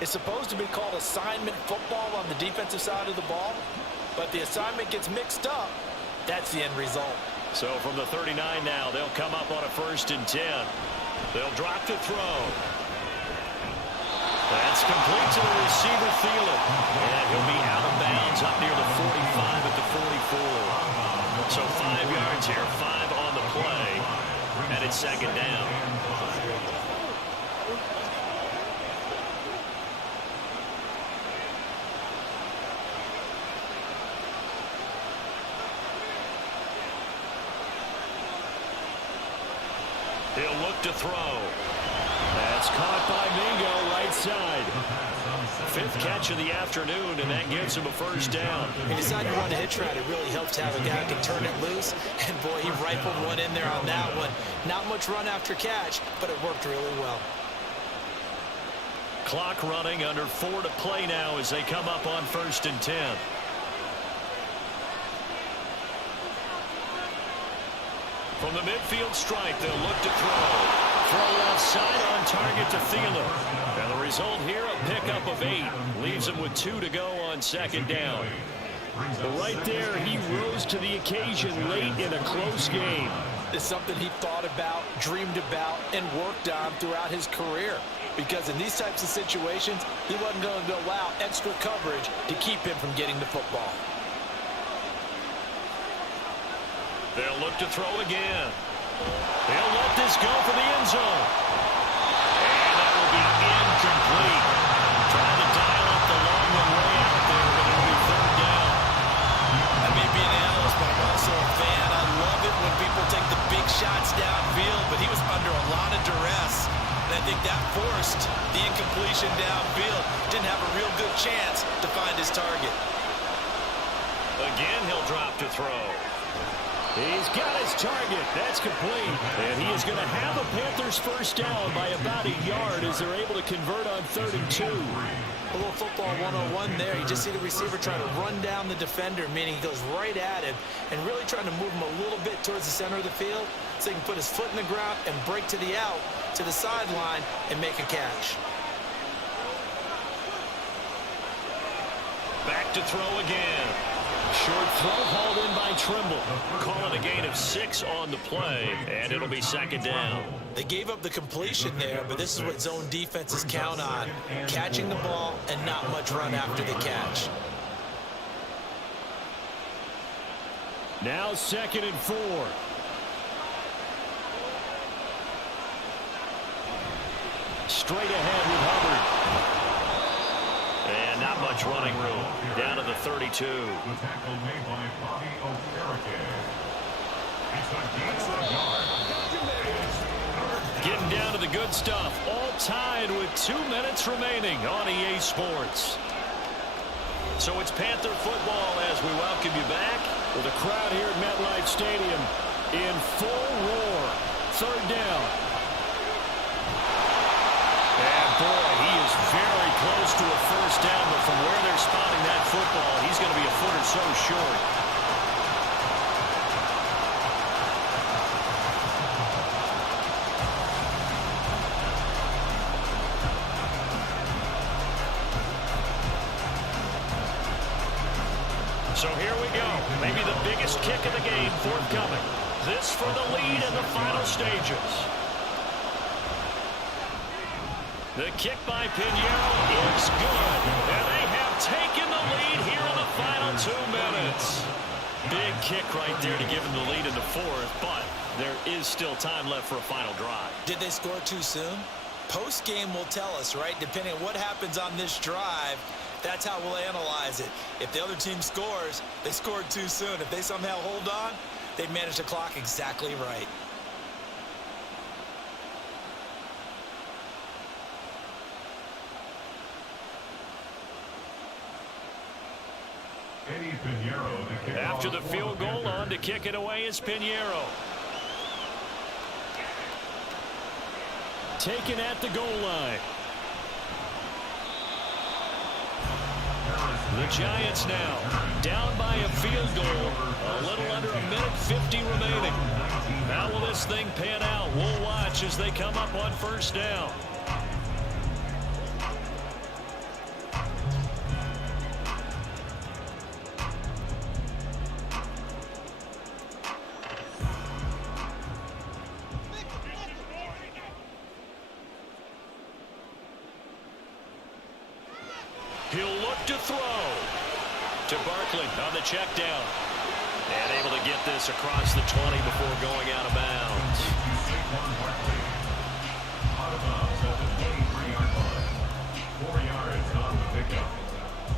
it's supposed to be called assignment football on the defensive side of the ball. But the assignment gets mixed up. That's the end result. So from the 39 now, they'll come up on a 1st and 10. They'll drop to throw. That's complete to the receiver, Thielen. And he'll be out of bounds up near the 45 at the 44. So 5 yards here, 5 on the play. And it's 2nd down. He'll look to throw. That's caught by Mingo, right side. 5th catch of the afternoon, and that gets him a 1st down. He decided to run a hitch route. It really helps to have a guy who can turn it loose. And, boy, he rifled one in there on that one. Not much run after catch, but it worked really well. Clock running, under 4 to play now as they come up on 1st and 10. From the midfield stripe, they'll look to throw. Throw left side on target to Thielen. And the result here, a pickup of 8. Leaves him with 2 to go on 2nd down. But right there, he rose to the occasion late in a close game. It's something he thought about, dreamed about, and worked on throughout his career. Because in these types of situations, he wasn't going to allow extra coverage to keep him from getting the football. They'll look to throw again. They'll let this go for the end zone. And that will be incomplete. Trying to dial up the long one way out there, but it'll be 3rd down. I may be an analyst, but I'm also a fan. I love it when people take the big shots downfield, but he was under a lot of duress. And I think that forced the incompletion downfield. Didn't have a real good chance to find his target. Again, he'll drop to throw. He's got his target. That's complete. And he is going to have the Panthers 1st down by about a yard as they're able to convert on 3rd and 2. A little football 101 there. You just see the receiver trying to run down the defender, meaning he goes right at him and really trying to move him a little bit towards the center of the field so he can put his foot in the ground and break to the out, to the sideline, and make a catch. Back to throw again. Short throw hauled in by Trimble. Call it a gain of 6 on the play, and it'll be second down. They gave up the completion there, but this is what zone defenses count on. Catching the ball and not much run after the catch. Now 2nd and 4. Straight ahead with Hubbard. And not much running room. Down to the 32. The tackle made by Bobby Okereke. It's a gain of yard. Getting down to the good stuff. All tied with 2 minutes remaining on EA Sports. So it's Panther football as we welcome you back with a crowd here at MetLife Stadium in full roar. 3rd down. And boy, he is very close to a first down, but from where they're spotting that football, he's going to be a foot or so short. So here we go. Maybe the biggest kick of the game forthcoming. This for the lead in the final stages. The kick by Pinheiro is good. And they have taken the lead here in the final 2 minutes. Big kick right there to give them the lead in the 4th, but there is still time left for a final drive. Did they score too soon? Post-game will tell us, right? Depending on what happens on this drive, that's how we'll analyze it. If the other team scores, they scored too soon. If they somehow hold on, they managed the clock exactly right. Eddie Pinheiro, the kick After the field goal, on to kick it away is Pinheiro. Taken at the goal line. The Giants now down by a field goal. A little under a minute 50 remaining. How will this thing pan out? We'll watch as they come up on first down. He'll look to throw to Barkley on the check down. And able to get this across the 20 before going out of bounds. Out of bounds at the 23-yard line. 4 yards on the pickup.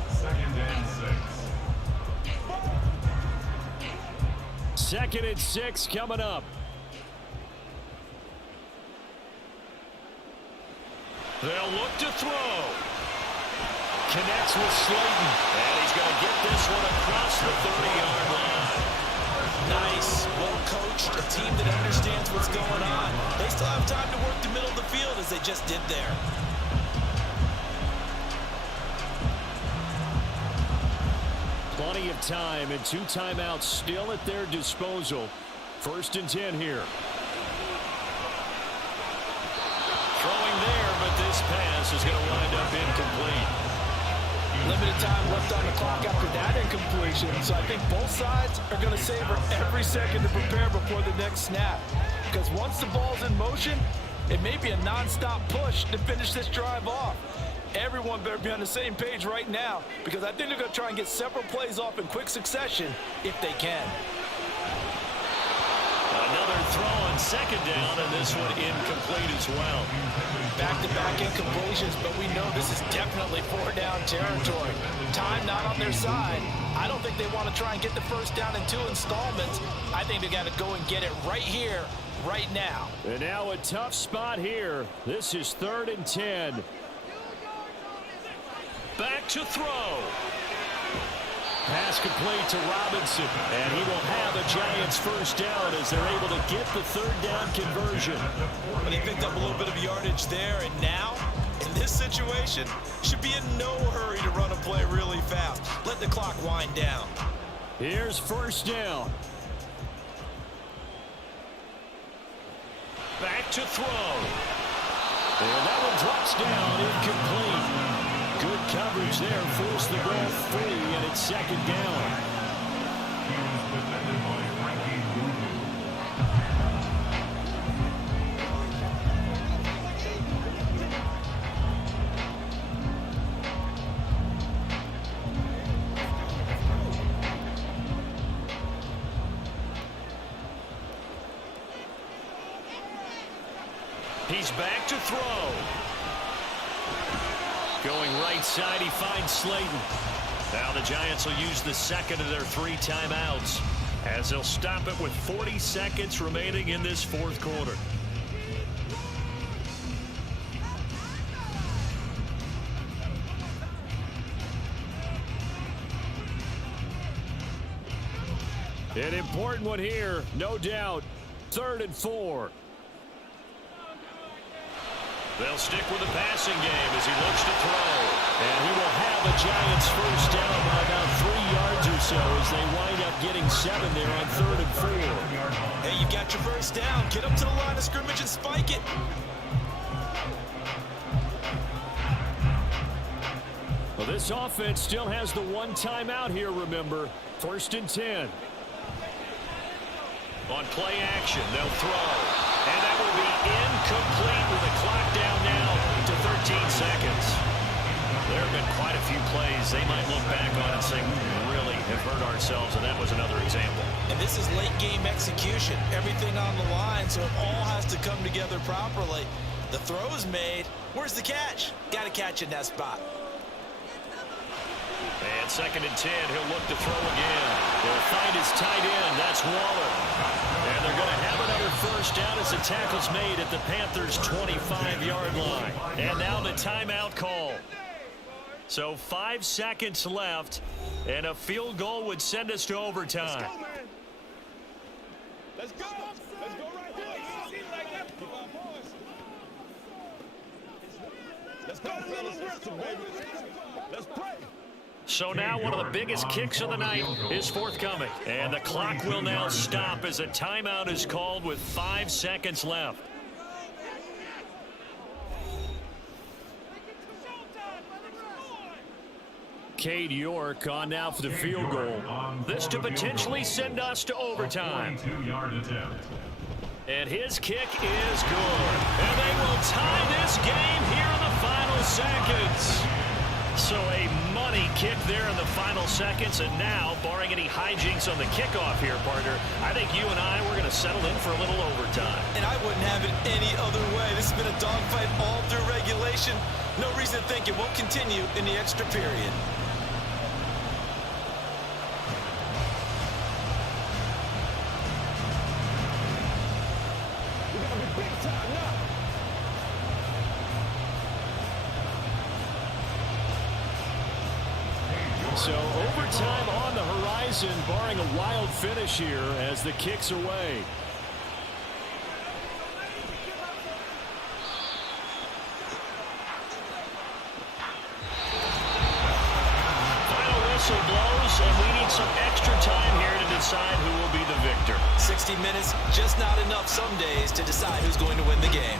2nd and 6. 2nd and 6 coming up. They'll look to throw. Connects with Slayton. And he's going to get this one across the 30-yard line. Nice. Well coached. A team that understands what's going on. They still have time to work the middle of the field as they just did there. Plenty of time and 2 timeouts still at their disposal. 1st and 10 here. Throwing there, but this pass is going to wind up incomplete. Limited time left on the clock after that incompletion, so I think both sides are going to savor every second to prepare before the next snap. Because once the ball's in motion, it may be a non-stop push to finish this drive off. Everyone better be on the same page right now, because I think they're going to try and get several plays off in quick succession if they can. Another throw on 2nd down, and this one incomplete as well. Back-to-back incompletions, but we know this is definitely 4-down territory. Time not on their side. I don't think they want to try and get the first down in 2 installments. I think they got to go and get it right here, right now. And now a tough spot here. This is 3rd and 10. Back to throw. Pass complete to Robinson, and he will have a Giants first down as they're able to get the 3rd down conversion. But he picked up a little bit of yardage there, and now, in this situation, should be in no hurry to run a play really fast. Let the clock wind down. Here's 1st down. Back to throw. And that one drops down, incomplete. Good coverage there, forced the ball free, and it's 2nd down. defended by Frankie Louvu. He's back to throw. Going right side, he finds Slayton. Now the Giants will use the second of their 3 timeouts as they'll stop it with 40 seconds remaining in this fourth quarter. An important one here, no doubt. 3rd and 4. They'll stick with the passing game as he looks to throw. And he will have a Giants first down by about 3 yards or so as they wind up getting 7 there on 3rd and 4. Hey, you got your first down. Get up to the line of scrimmage and spike it. Well, this offense still has the 1 timeout here, remember. 1st and 10. On play action, they'll throw. And that will be incomplete with the clock down now to 13 seconds. There have been quite a few plays they might look back on and say, we really have hurt ourselves, and that was another example. And this is late game execution. Everything on the line, so it all has to come together properly. The throw's made. Where's the catch? Got to catch in that spot. And 2nd and 10, he'll look to throw again. He'll find his tight end. That's Waller. And they're going to have another first down as the tackle's made at the Panthers' 25-yard line. And now the timeout call. So 5 seconds left, and a field goal would send us to overtime. Let's go, man. Let's go right here. Let's go, baby. Let's pray. So now one of the biggest kicks of the night is forthcoming. And the clock will now stop as a timeout is called with 5 seconds left. Cade York on now for the field goal. This to potentially send us to overtime. 22-yard attempt. And his kick is good. And they will tie this game here in the final seconds. So a money kick there in the final seconds, and now, barring any hijinks on the kickoff here, partner, I think you and I, we're going to settle in for a little overtime. And I wouldn't have it any other way. This has been a dogfight all through regulation. No reason to think it won't continue in the extra period. We're going to be big time now. So overtime on the horizon, barring a wild finish here as the kick's away. Final whistle blows, and we need some extra time here to decide who will be the victor. 60 minutes, just not enough some days to decide who's going to win the game.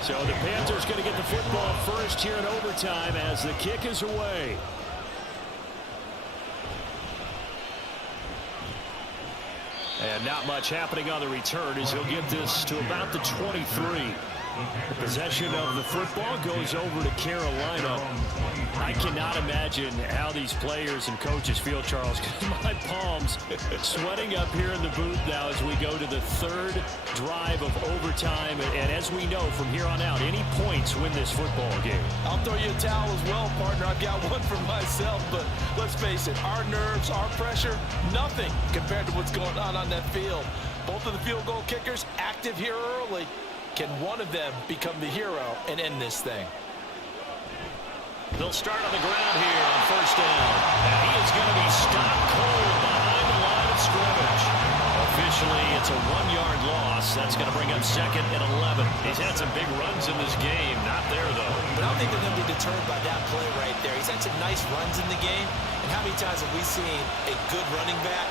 So the Panthers going to get the football first here in overtime as the kick is away. And not much happening on the return as he'll get this to about the 23. The possession of the football goes over to Carolina. I cannot imagine how these players and coaches feel, Charles, because my palms sweating up here in the booth now as we go to the 3rd drive of overtime. And as we know from here on out, any points win this football game. I'll throw you a towel as well, partner. I've got one for myself, but let's face it, our nerves, our pressure, nothing compared to what's going on that field. Both of the field goal kickers active here early. Can one of them become the hero and end this thing? They'll start on the ground here on first down. And he is going to be stopped cold behind the line of scrimmage. Officially, it's a 1-yard loss. That's going to bring up 2nd and 11. He's had some big runs in this game. Not there, though. But I don't think they're going to be deterred by that play right there. He's had some nice runs in the game. And how many times have we seen a good running back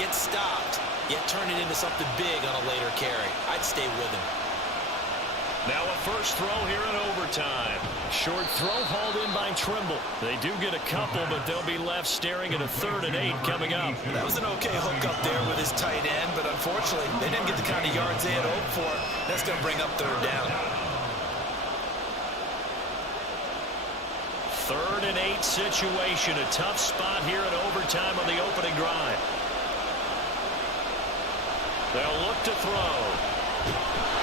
get stopped, yet turn it into something big on a later carry? I'd stay with him. Now a first throw here in overtime. Short throw hauled in by Trimble. They do get a couple, but they'll be left staring at a 3rd and 8 coming up. That was an okay hook up there with his tight end, but unfortunately, they didn't get the kind of yards they had hoped for. That's going to bring up 3rd down. 3rd and 8 situation. A tough spot here in overtime on the opening drive. They'll look to throw.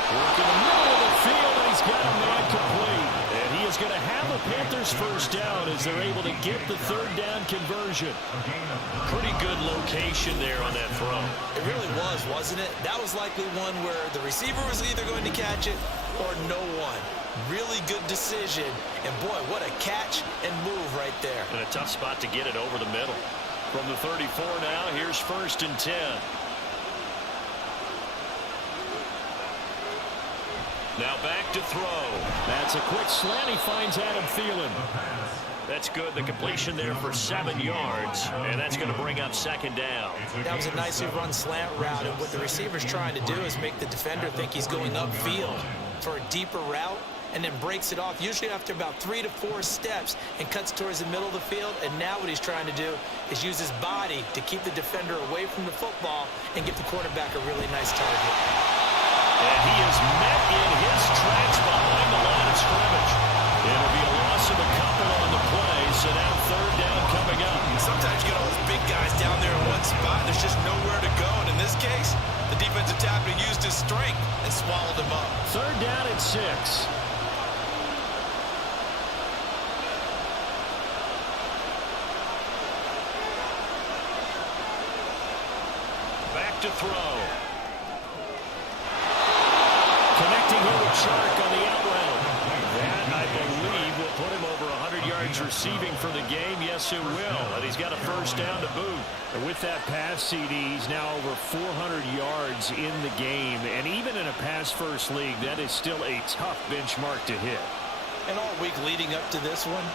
Work in the middle of the field, and he's got a man complete. And he is going to have a Panthers first down as they're able to get the 3rd down conversion. Pretty good location there on that throw. It really was, wasn't it? That was likely one where the receiver was either going to catch it or no one. Really good decision. And boy, what a catch and move right there. And a tough spot to get it over the middle. From the 34 now, here's 1st and 10. Now back to throw. That's a quick slant. He finds Adam Thielen. That's good. The completion there for 7 yards. And that's going to bring up 2nd down. That was a nicely run slant route. And what the receiver's trying to do is make the defender think he's going upfield for a deeper route, and then breaks it off, usually after about 3 to 4 steps, and cuts towards the middle of the field. And now what he's trying to do is use his body to keep the defender away from the football and give the quarterback a really nice target. And he is met in his tracks behind the line of scrimmage. It'll be a loss of a couple on the play, so now 3rd down coming up. Sometimes you get all those big guys down there in one spot, and there's just nowhere to go. And in this case, the defensive tackle used his strength and swallowed him up. 3rd down at 6. Back to throw. Connecting here with Chark on the out route. That, I believe, will put him over 100 yards receiving for the game. Yes, it will. And he's got a first down to boot. And with that pass, CD, he's now over 400 yards in the game. And even in a pass-first league, that is still a tough benchmark to hit. And all week leading up to this one,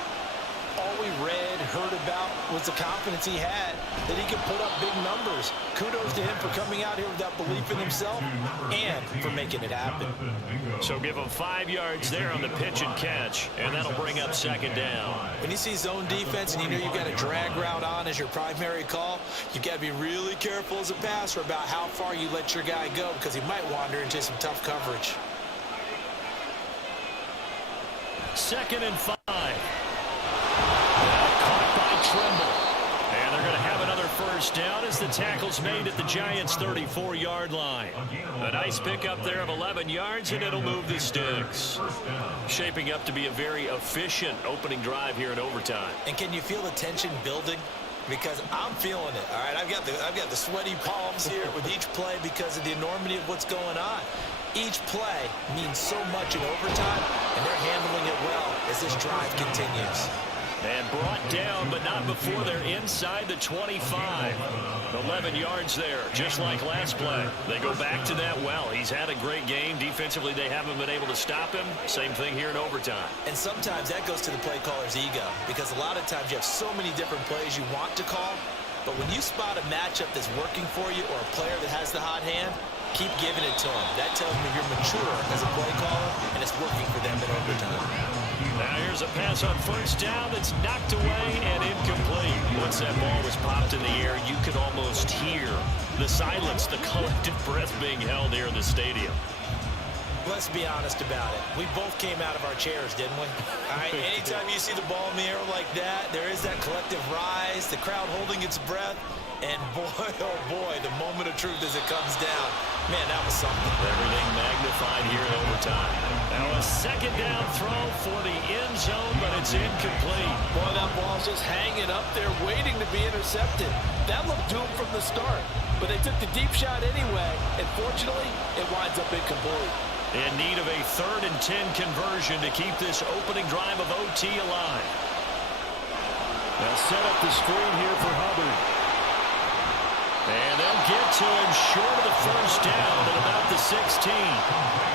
all we read, heard about was the confidence he had that he could put up big numbers. Kudos to him for coming out here with that belief in himself and for making it happen. So give him 5 yards there on the pitch and catch, and that'll bring up 2nd down. When you see zone defense and you know you've got a drag route on as your primary call, you've got to be really careful as a passer about how far you let your guy go, because he might wander into some tough coverage. 2nd and 5. Caught by Trimble. And they're going to have another first down as the tackle's made at the Giants' 34-yard line. A nice pickup there of 11 yards, and it'll move the sticks. Shaping up to be a very efficient opening drive here in overtime. And can you feel the tension building? Because I'm feeling it. All right, I've got the sweaty palms here with each play because of the enormity of what's going on. Each play means so much in overtime, and they're handling it well as this drive continues. And brought down, but not before they're inside the 25. 11 yards there, just like last play. They go back to that well. He's had a great game. Defensively, they haven't been able to stop him. Same thing here in overtime. And sometimes that goes to the play caller's ego, because a lot of times you have so many different plays you want to call, but when you spot a matchup that's working for you or a player that has the hot hand, keep giving it to them. That tells me you're mature as a play caller, and it's working for them in overtime. Now here's a pass on first down that's knocked away and incomplete. Once that ball was popped in the air, you could almost hear the silence, the collective breath being held here in the stadium. Let's be honest about it. We both came out of our chairs, didn't we? All right, anytime you see the ball in the air like that, there is that collective rise, the crowd holding its breath, and boy, oh boy, the moment of truth as it comes down. Man, that was something. Everything magnified here in overtime. Now a second down throw for the end zone, but it's incomplete. Boy, that ball's just hanging up there waiting to be intercepted. That looked doomed from the start, but they took the deep shot anyway, and fortunately, it winds up incomplete. In need of a 3rd and 10 conversion to keep this opening drive of OT alive. They'll set up the screen here for Hubbard. And they'll get to him short of the first down at about the 16.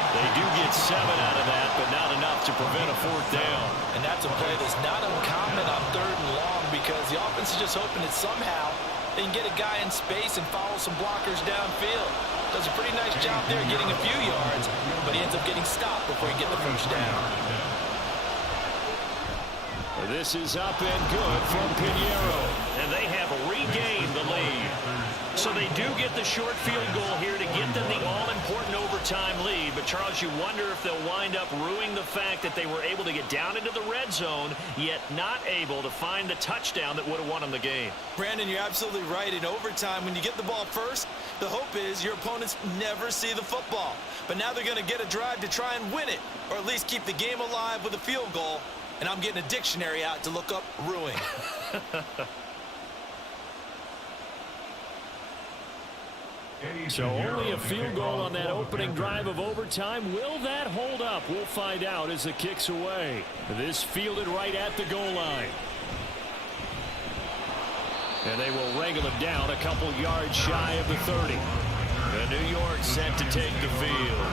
They do get 7 out of that, but not enough to prevent a fourth down. And that's a play that's not uncommon on 3rd and long because the offense is just hoping that somehow they can get a guy in space and follow some blockers downfield. Does a pretty nice job there getting a few yards, but he ends up getting stopped before he gets the first down. This is up and good from Pinheiro. And they have regained the lead. So they do get the short field goal here to get them the all-important overtime lead. But, Charles, you wonder if they'll wind up ruining the fact that they were able to get down into the red zone, yet not able to find the touchdown that would have won them the game. Brandon, you're absolutely right. In overtime, when you get the ball first, the hope is your opponents never see the football. But now they're going to get a drive to try and win it, or at least keep the game alive with a field goal. And I'm getting a dictionary out to look up ruin. So only a field goal on that opening drive of overtime. Will that hold up? We'll find out as the kick's away. This fielded right at the goal line. And they will wrangle him down a couple yards shy of the 30. And New York set to take the field.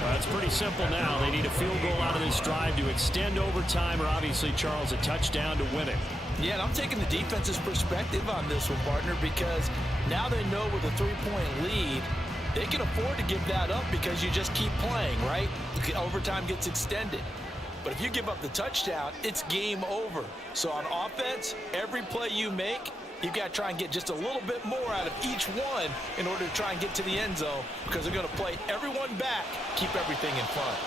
Well, it's pretty simple now. They need a field goal out of this drive to extend overtime, or obviously, Charles, a touchdown to win it. Yeah, and I'm taking the defense's perspective on this one, partner, because now they know with a 3-point lead, they can afford to give that up because you just keep playing, right? Overtime gets extended. But if you give up the touchdown, it's game over. So on offense, every play you make, you've got to try and get just a little bit more out of each one in order to try and get to the end zone because they're going to play everyone back, keep everything in front.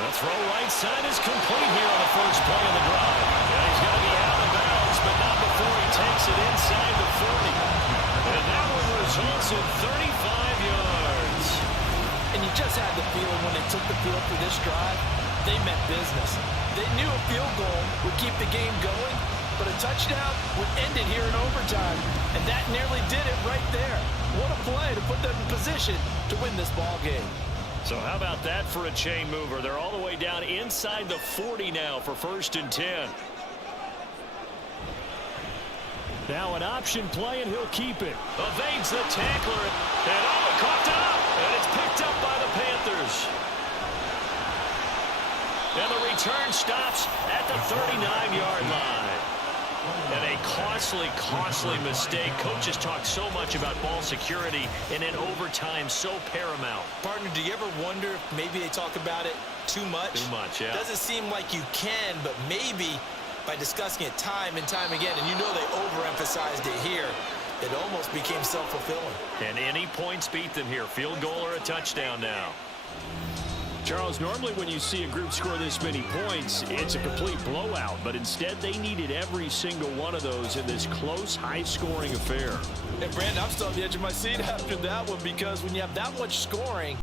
The throw right side is complete here on the first play of the drive. And he's going to be out of bounds, but not before he takes it inside the 40. And that one results in 35 yards. And you just had the feeling when they took the field for this drive, they meant business. They knew a field goal would keep the game going, but a touchdown would end it here in overtime, and that nearly did it right there. What a play to put them in position to win this ball game. So how about that for a chain mover? They're all the way down inside the 40 now for 1st and 10. Now an option play, and he'll keep it. Evades the tackler, and caught up, and it's picked up by the Panthers. And the return stops at the 39-yard line. And a costly mistake. Coaches talk so much about ball security, and in overtime, so paramount. Partner, do you ever wonder if maybe they talk about it too much? Too much, yeah. Doesn't seem like you can, but maybe by discussing it time and time again, and you know they overemphasized it here, it almost became self-fulfilling. And any points beat them here. Field goal or a touchdown now. Charles, normally when you see a group score this many points, it's a complete blowout. But instead, they needed every single one of those in this close, high-scoring affair. And, Brandon, I'm still on the edge of my seat after that one because when you have that much scoring,